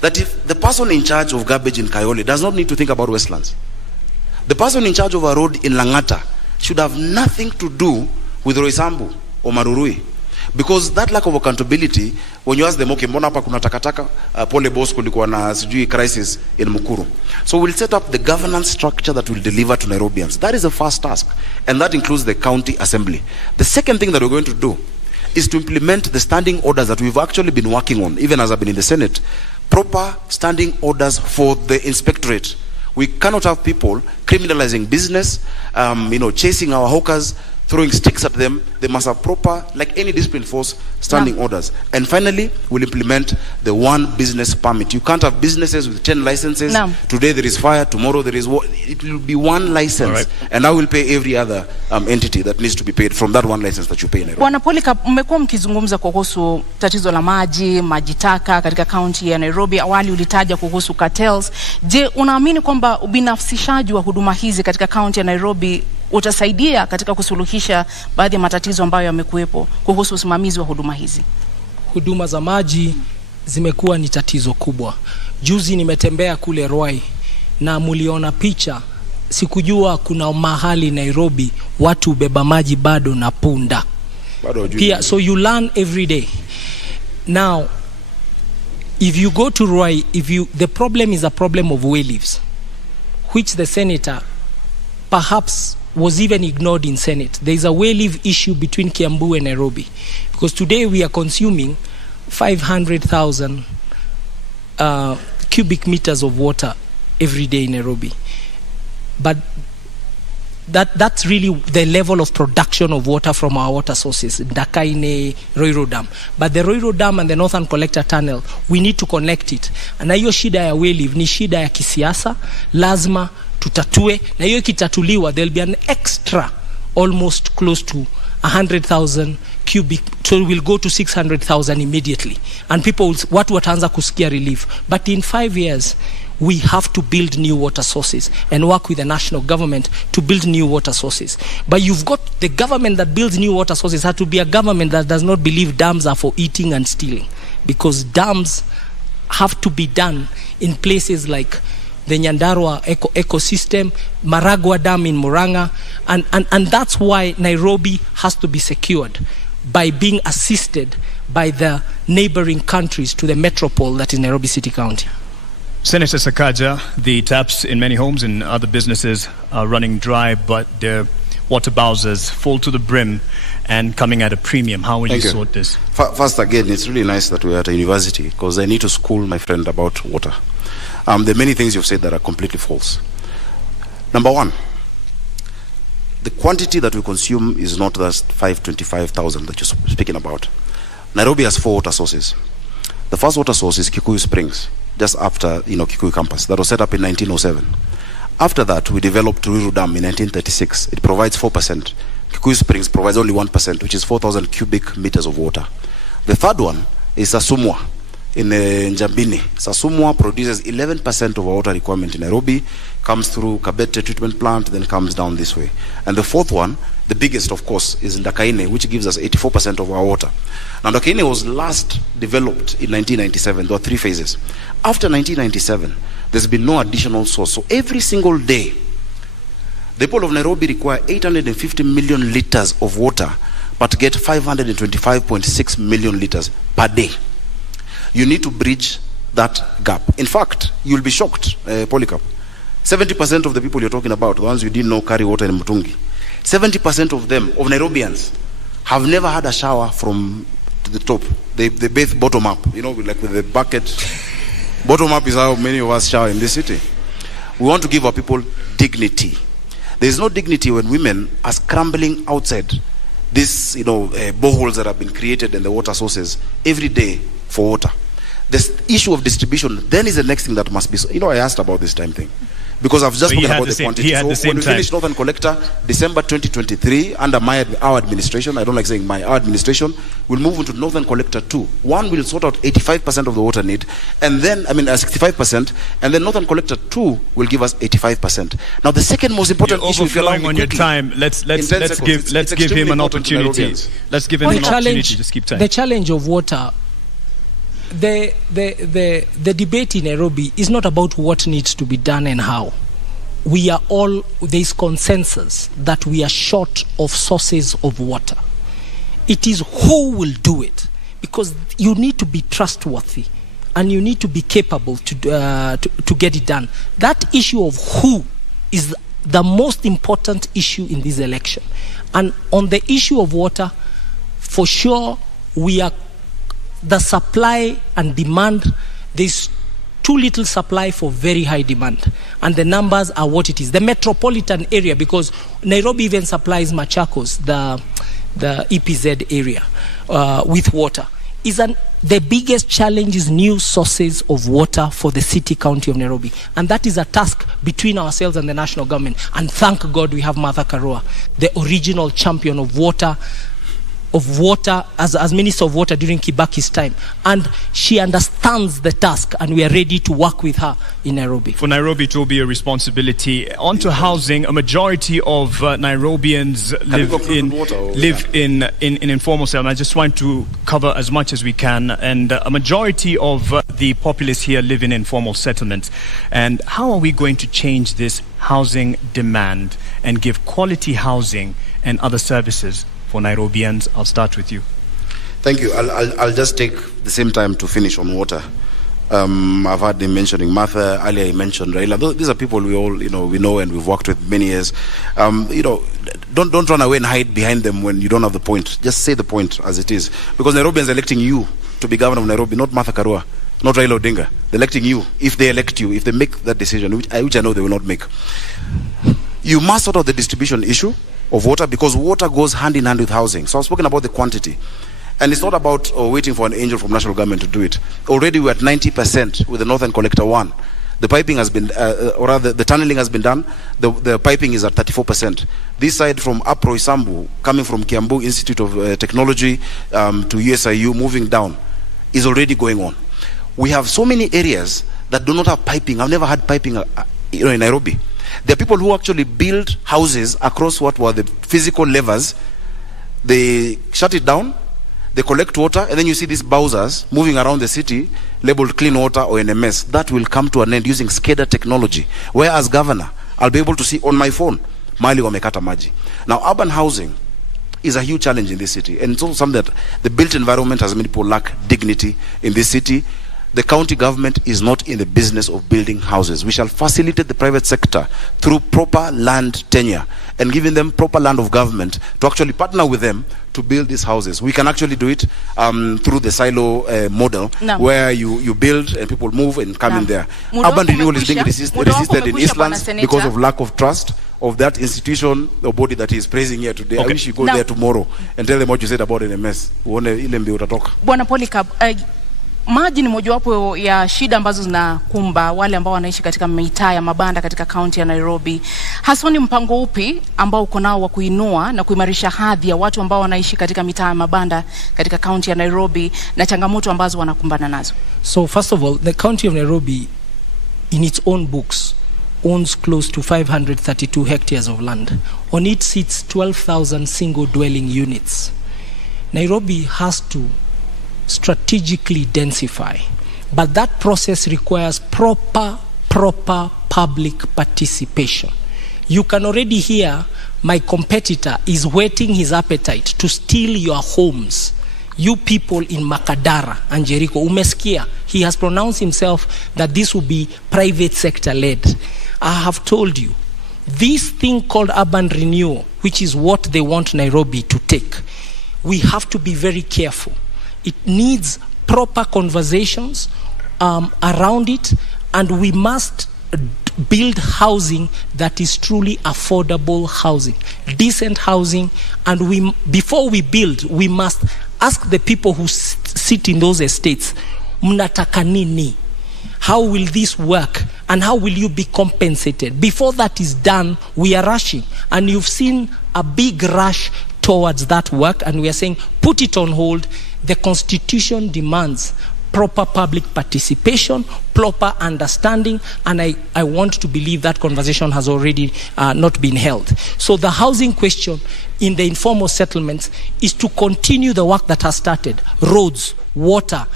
That if the person in charge of garbage in Kayole does not need to think about Westlands, the person in charge of a road in Langata should have nothing to do with Roysambu or Marurui, because that lack of accountability, when you ask them, okay, mbona hapa kuna takataka, pole boss, kulikuwa na sijui crisis in Mukuru. So we'll set up the governance structure that will deliver to Nairobians. That is the first task, and that includes the county assembly. The second thing that we're going to do is to implement the standing orders that we've actually been working on, even as I've been in the Senate, proper standing orders for the inspectorate. We cannot have people criminalizing business, chasing our hawkers, throwing sticks at them. They must have proper, like any discipline force, standing orders. And finally, we'll implement the one business permit. You can't have businesses with 10 licenses. No. Today there is fire, tomorrow there is war. It will be one license. Right. And I will pay every other entity that needs to be paid from that one license that you pay in Nairobi. Bwana Polycarp, mmekuwa mkizungumza kuhusu tatizo la maji taka katika kaunti ya Nairobi. Awali ulitaja kuhusu cartels. Je, unaamini kwamba ubinafsishaji wa huduma hizi katika kaunti ya Nairobi utasaidia katika kusuluhisha baadhi ya matatizo ambayo yamekuwepo kuhusu usimamizi wa huduma hizi? Huduma za maji zimekuwa ni tatizo kubwa. Juzi nimetembea kule Ruai na muliona picha. Sikujua kuna mahali Nairobi watu beba maji bado na punda. Pia, so you learn every day. Now, if you go to Ruai, the problem is a problem of way leaves, which the senator perhaps was even ignored in Senate. There is a way leave issue between Kiambu and Nairobi, because today we are consuming 500,000 cubic meters of water every day in Nairobi. But that's really the level of production of water from our water sources, Dakaine, Roiro Dam. But the Roiro Dam and the Northern Collector Tunnel, we need to connect it. Na hiyo shida ya way leave ni shida ya kisiasa, lazima tutatue, na hiyo kitatuliwa, there'll be an extra almost close to 100,000 cubic, so we'll go to 600,000 immediately, and people watu wataanza kusikia relief. But in 5 years we have to build new water sources and work with the national government to build new water sources. But you've got the government that builds new water sources has to be a government that does not believe dams are for eating and stealing, because dams have to be done in places like the Nyandarua ecosystem, Maragua Dam in Murang'a, and that's why Nairobi has to be secured by being assisted by the neighboring countries to the metropole that is Nairobi City County. Senator Sakaja, the taps in many homes and other businesses are running dry, but their water bowsers full to the brim and coming at a premium. How will you sort this? First, again, it's really nice that we're at a university, because I need to school my friend about water. There are many things you've said that are completely false. Number one, the quantity that we consume is not that 525,000 that you're speaking about. Nairobi has 4 water sources. The first water source is Kikuyu Springs, just after Kikuyu campus. That was set up in 1907. After that, we developed Ruiru Dam in 1936. It provides 4%. Kikuyu Springs provides only 1%, which is 4,000 cubic meters of water. The third one is Sasumwa in Njambini. Sasumwa produces 11% of our water requirement in Nairobi, comes through Kabete treatment plant, then comes down this way. And the fourth one, the biggest of course, is Ndakaine, which gives us 84% of our water. Now Ndakaine was last developed in 1997. There were 3 phases. After 1997, there's been no additional source. So every single day, the people of Nairobi require 850 million liters of water, but get 525.6 million liters per day. You need to bridge that gap. In fact, you'll be shocked, Polycarp. 70% of the people you're talking about, the ones you didn't know carry water in Mutungi, 70% of them, of Nairobians, have never had a shower from the top. They bathe bottom up, like with the bucket. Bottom up is how many of us shower in this city. We want to give our people dignity. There is no dignity when women are scrambling outside these, boreholes that have been created in the water sources every day for water. The issue of distribution then is the next thing that must be. I asked about this time thing because I've just spoken about the quantity. So when we finish Northern Collector, December 2023, under our administration, I don't like saying our administration, we'll move into Northern Collector 2. One will sort out 85% of the water need, and then 65%, and then Northern Collector 2 will give us 85%. Now the second most important issue, if you allow me on quickly, your time, let's give him an opportunity. Let's give him an opportunity. Just keep time. The challenge of water. The debate in Nairobi is not about what needs to be done and how. There is consensus that we are short of sources of water. It is who will do it, because you need to be trustworthy and you need to be capable to get it done. That issue of who is the most important issue in this election. And on the issue of water, for sure, the supply and demand, there's Too little supply for very high demand. And the numbers are what it is. The metropolitan area, because Nairobi even supplies Machakos, the EPZ area, with water, the biggest challenge is new sources of water for the city county of Nairobi. And that is a task between ourselves and the national government. And thank God we have Martha Karua, the original champion of water as Minister of Water during Kibaki's time. And she understands the task, and we are ready to work with her in Nairobi. For Nairobi, it will be a responsibility. On to housing, a majority of Nairobians live in informal settlement. I just want to cover as much as we can. And a majority of the populace here live in informal settlements. And how are we going to change this housing demand and give quality housing and other services for Nairobians? I'll start with you. Thank you. I'll just take the same time to finish on water. I've heard him mentioning Martha earlier. He mentioned Raila. These are people we all we know and we've worked with many years. Don't run away and hide behind them when you don't have the point. Just say the point as it is, because Nairobians are electing you to be governor of Nairobi, not Martha Karua, not Raila Odinga. They're electing you. If they elect you, if they make that decision, which I know they will not make, you must sort out the distribution issue of water, because water goes hand in hand with housing. So I've spoken about the quantity. And it's not about waiting for an angel from national government to do it. Already we're at 90% with the Northern Collector 1. The piping has been, or rather the tunneling has been done. The piping is at 34%. This side from Apro Isambu, coming from Kiambu Institute of Technology to USIU, moving down, is already going on. We have so many areas that do not have piping. I've never had piping in Nairobi. There are people who actually build houses across what were the physical levers. They shut it down, they collect water, and then you see these bowsers moving around the city labeled clean water or NMS. That will come to an end using SCADA technology, where as governor, I'll be able to see on my phone, Mali wamekata maji. Now, urban housing is a huge challenge in this city, and it's also something that the built environment has made people lack dignity in this city. The county government is not in the business of building houses. We shall facilitate the private sector through proper land tenure and giving them proper land of government to actually partner with them to build these houses. We can actually do it through the silo model, where you build and people move and come in there. Urban renewal is being resisted in Eastlands because of lack of trust of that institution or body that is praising here today. Okay. I wish you go there tomorrow and tell them what you said about NMS. Bwana Polycarp, maji ni mojawapo ya shida ambazo zinakumba wale ambao wanaishi katika mitaa ya mabanda katika kaunti ya Nairobi. Hasa ni mpango upi ambao uko nao wa kuinua na kuimarisha hadhi ya watu ambao wanaishi katika mitaa ya mabanda katika kaunti ya Nairobi na changamoto ambazo wanakumbana nazo? So first of all, the county of Nairobi in its own books owns close to 532 hectares of land. On it sits 12,000 single dwelling units. Nairobi has to strategically densify, but that process requires proper public participation. You can already hear my competitor is whetting his appetite to steal your homes. You people in Makadara and Jericho, umesikia, he has pronounced himself that this will be private sector led. I have told you, this thing called urban renewal, which is what they want Nairobi to take, we have to be very careful. It needs proper conversations around it, and we must build housing that is truly affordable housing, decent housing. And before we build, we must ask the people who sit in those estates, mnataka nini? How will this work? And how will you be compensated? Before that is done, we are rushing. And you've seen a big rush towards that work, and we are saying, put it on hold. The Constitution demands proper public participation, proper understanding, and I want to believe that conversation has already not been held. So the housing question in the informal settlements is to continue the work that has started. Roads, water,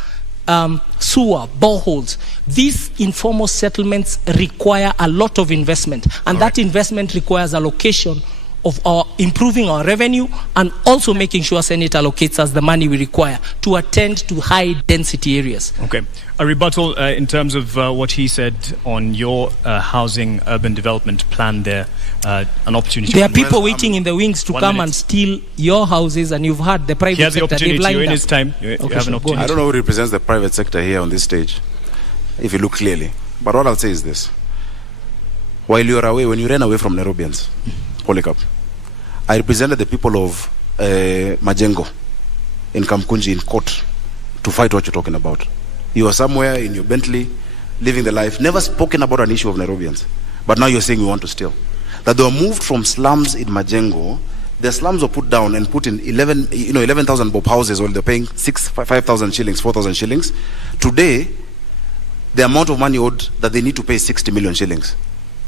sewer, boreholes. These informal settlements require a lot of investment, and that investment requires allocation of improving our revenue, and also making sure Senate allocates us the money we require to attend to high density areas. Okay. A rebuttal in terms of what he said on your housing urban development plan there, an opportunity. There are people waiting in the wings to come and steal your houses, and you've heard the private sector. He has the opportunity. You're in his time. You have an opportunity. I don't know who represents the private sector here on this stage. if you look clearly. But what I'll say is this. While you are away, when you ran away from Nairobians, Polycarp, I represented the people of Majengo in Kamkunji in court to fight what you're talking about. You are somewhere in your Bentley, living the life, never spoken about an issue of Nairobians. But now you're saying you want to steal. That they were moved from slums in Majengo. The slums were put down and put in 11,000 bob houses where they're paying 5,000 shillings, 4,000 shillings. Today, the amount of money owed that they need to pay 60 million shillings.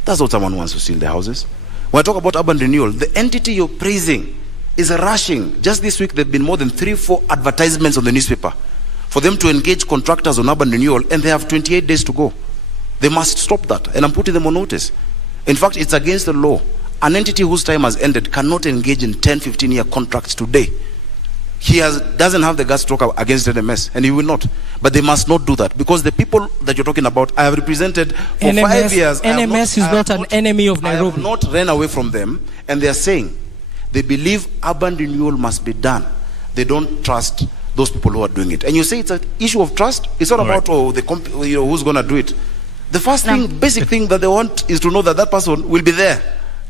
That's not someone who wants to steal their houses. When I talk about urban renewal, the entity you're praising is rushing. Just this week, there have been more than 3-4 advertisements on the newspaper for them to engage contractors on urban renewal, and they have 28 days to go. They must stop that, and I'm putting them on notice. In fact, it's against the law. An entity whose time has ended cannot engage in 10-15-year contracts today. He doesn't have the guts to talk against NMS, and he will not. But they must not do that, because the people that you're talking about, I have represented for NMS, 5 years. NMS is not an enemy of Nairobi. I have not ran away from them, and they are saying they believe urban renewal must be done. They don't trust those people who are doing it. And you say it's an issue of trust? It's not about who's going to do it. The first thing, basic thing that they want is to know that that person will be there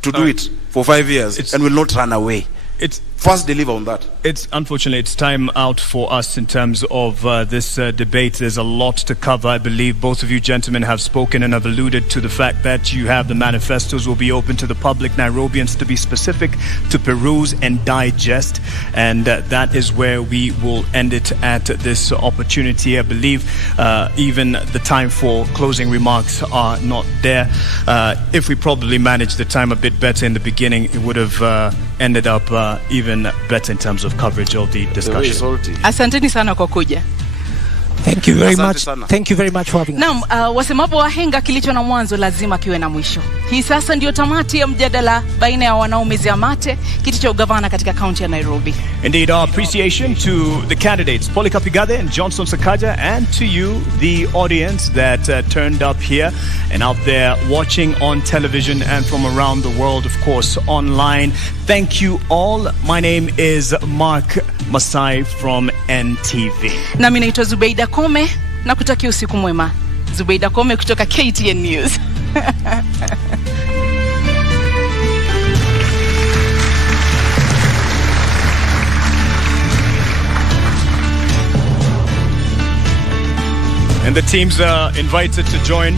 to do it for 5 years and will not run away. It's first deliver on that. Unfortunately, it's time out for us in terms of this debate. There's a lot to cover. I believe both of you gentlemen have spoken and have alluded to the fact that you have the manifestos will be open to the public, Nairobians to be specific, to peruse and digest. And that is where we will end it at this opportunity. I believe even the time for closing remarks are not there. If we probably managed the time a bit better in the beginning, it would have ended up even better in terms of coverage of the discussion. Asanteni sana kwa kuja. Thank you very much. Thank you very much for having us. Naam, wasemapo wahenga kilicho na mwanzo lazima kiwe na mwisho. Hii sasa ndio tamati ya mjadala baina ya wanaomezea mate kiti cha ugavana katika kaunti ya Nairobi. Indeed, our appreciation to the candidates, Polycarp Igathe and Johnson Sakaja, and to you, the audience that turned up here and out there watching on television and from around the world, of course, online. Thank you all. My name is Mark Masai from NTV. Na mimi naitwa Zubeida Kome na kutakia usiku mwema. Zubeida Kome kutoka KTN News. And the teams are invited to join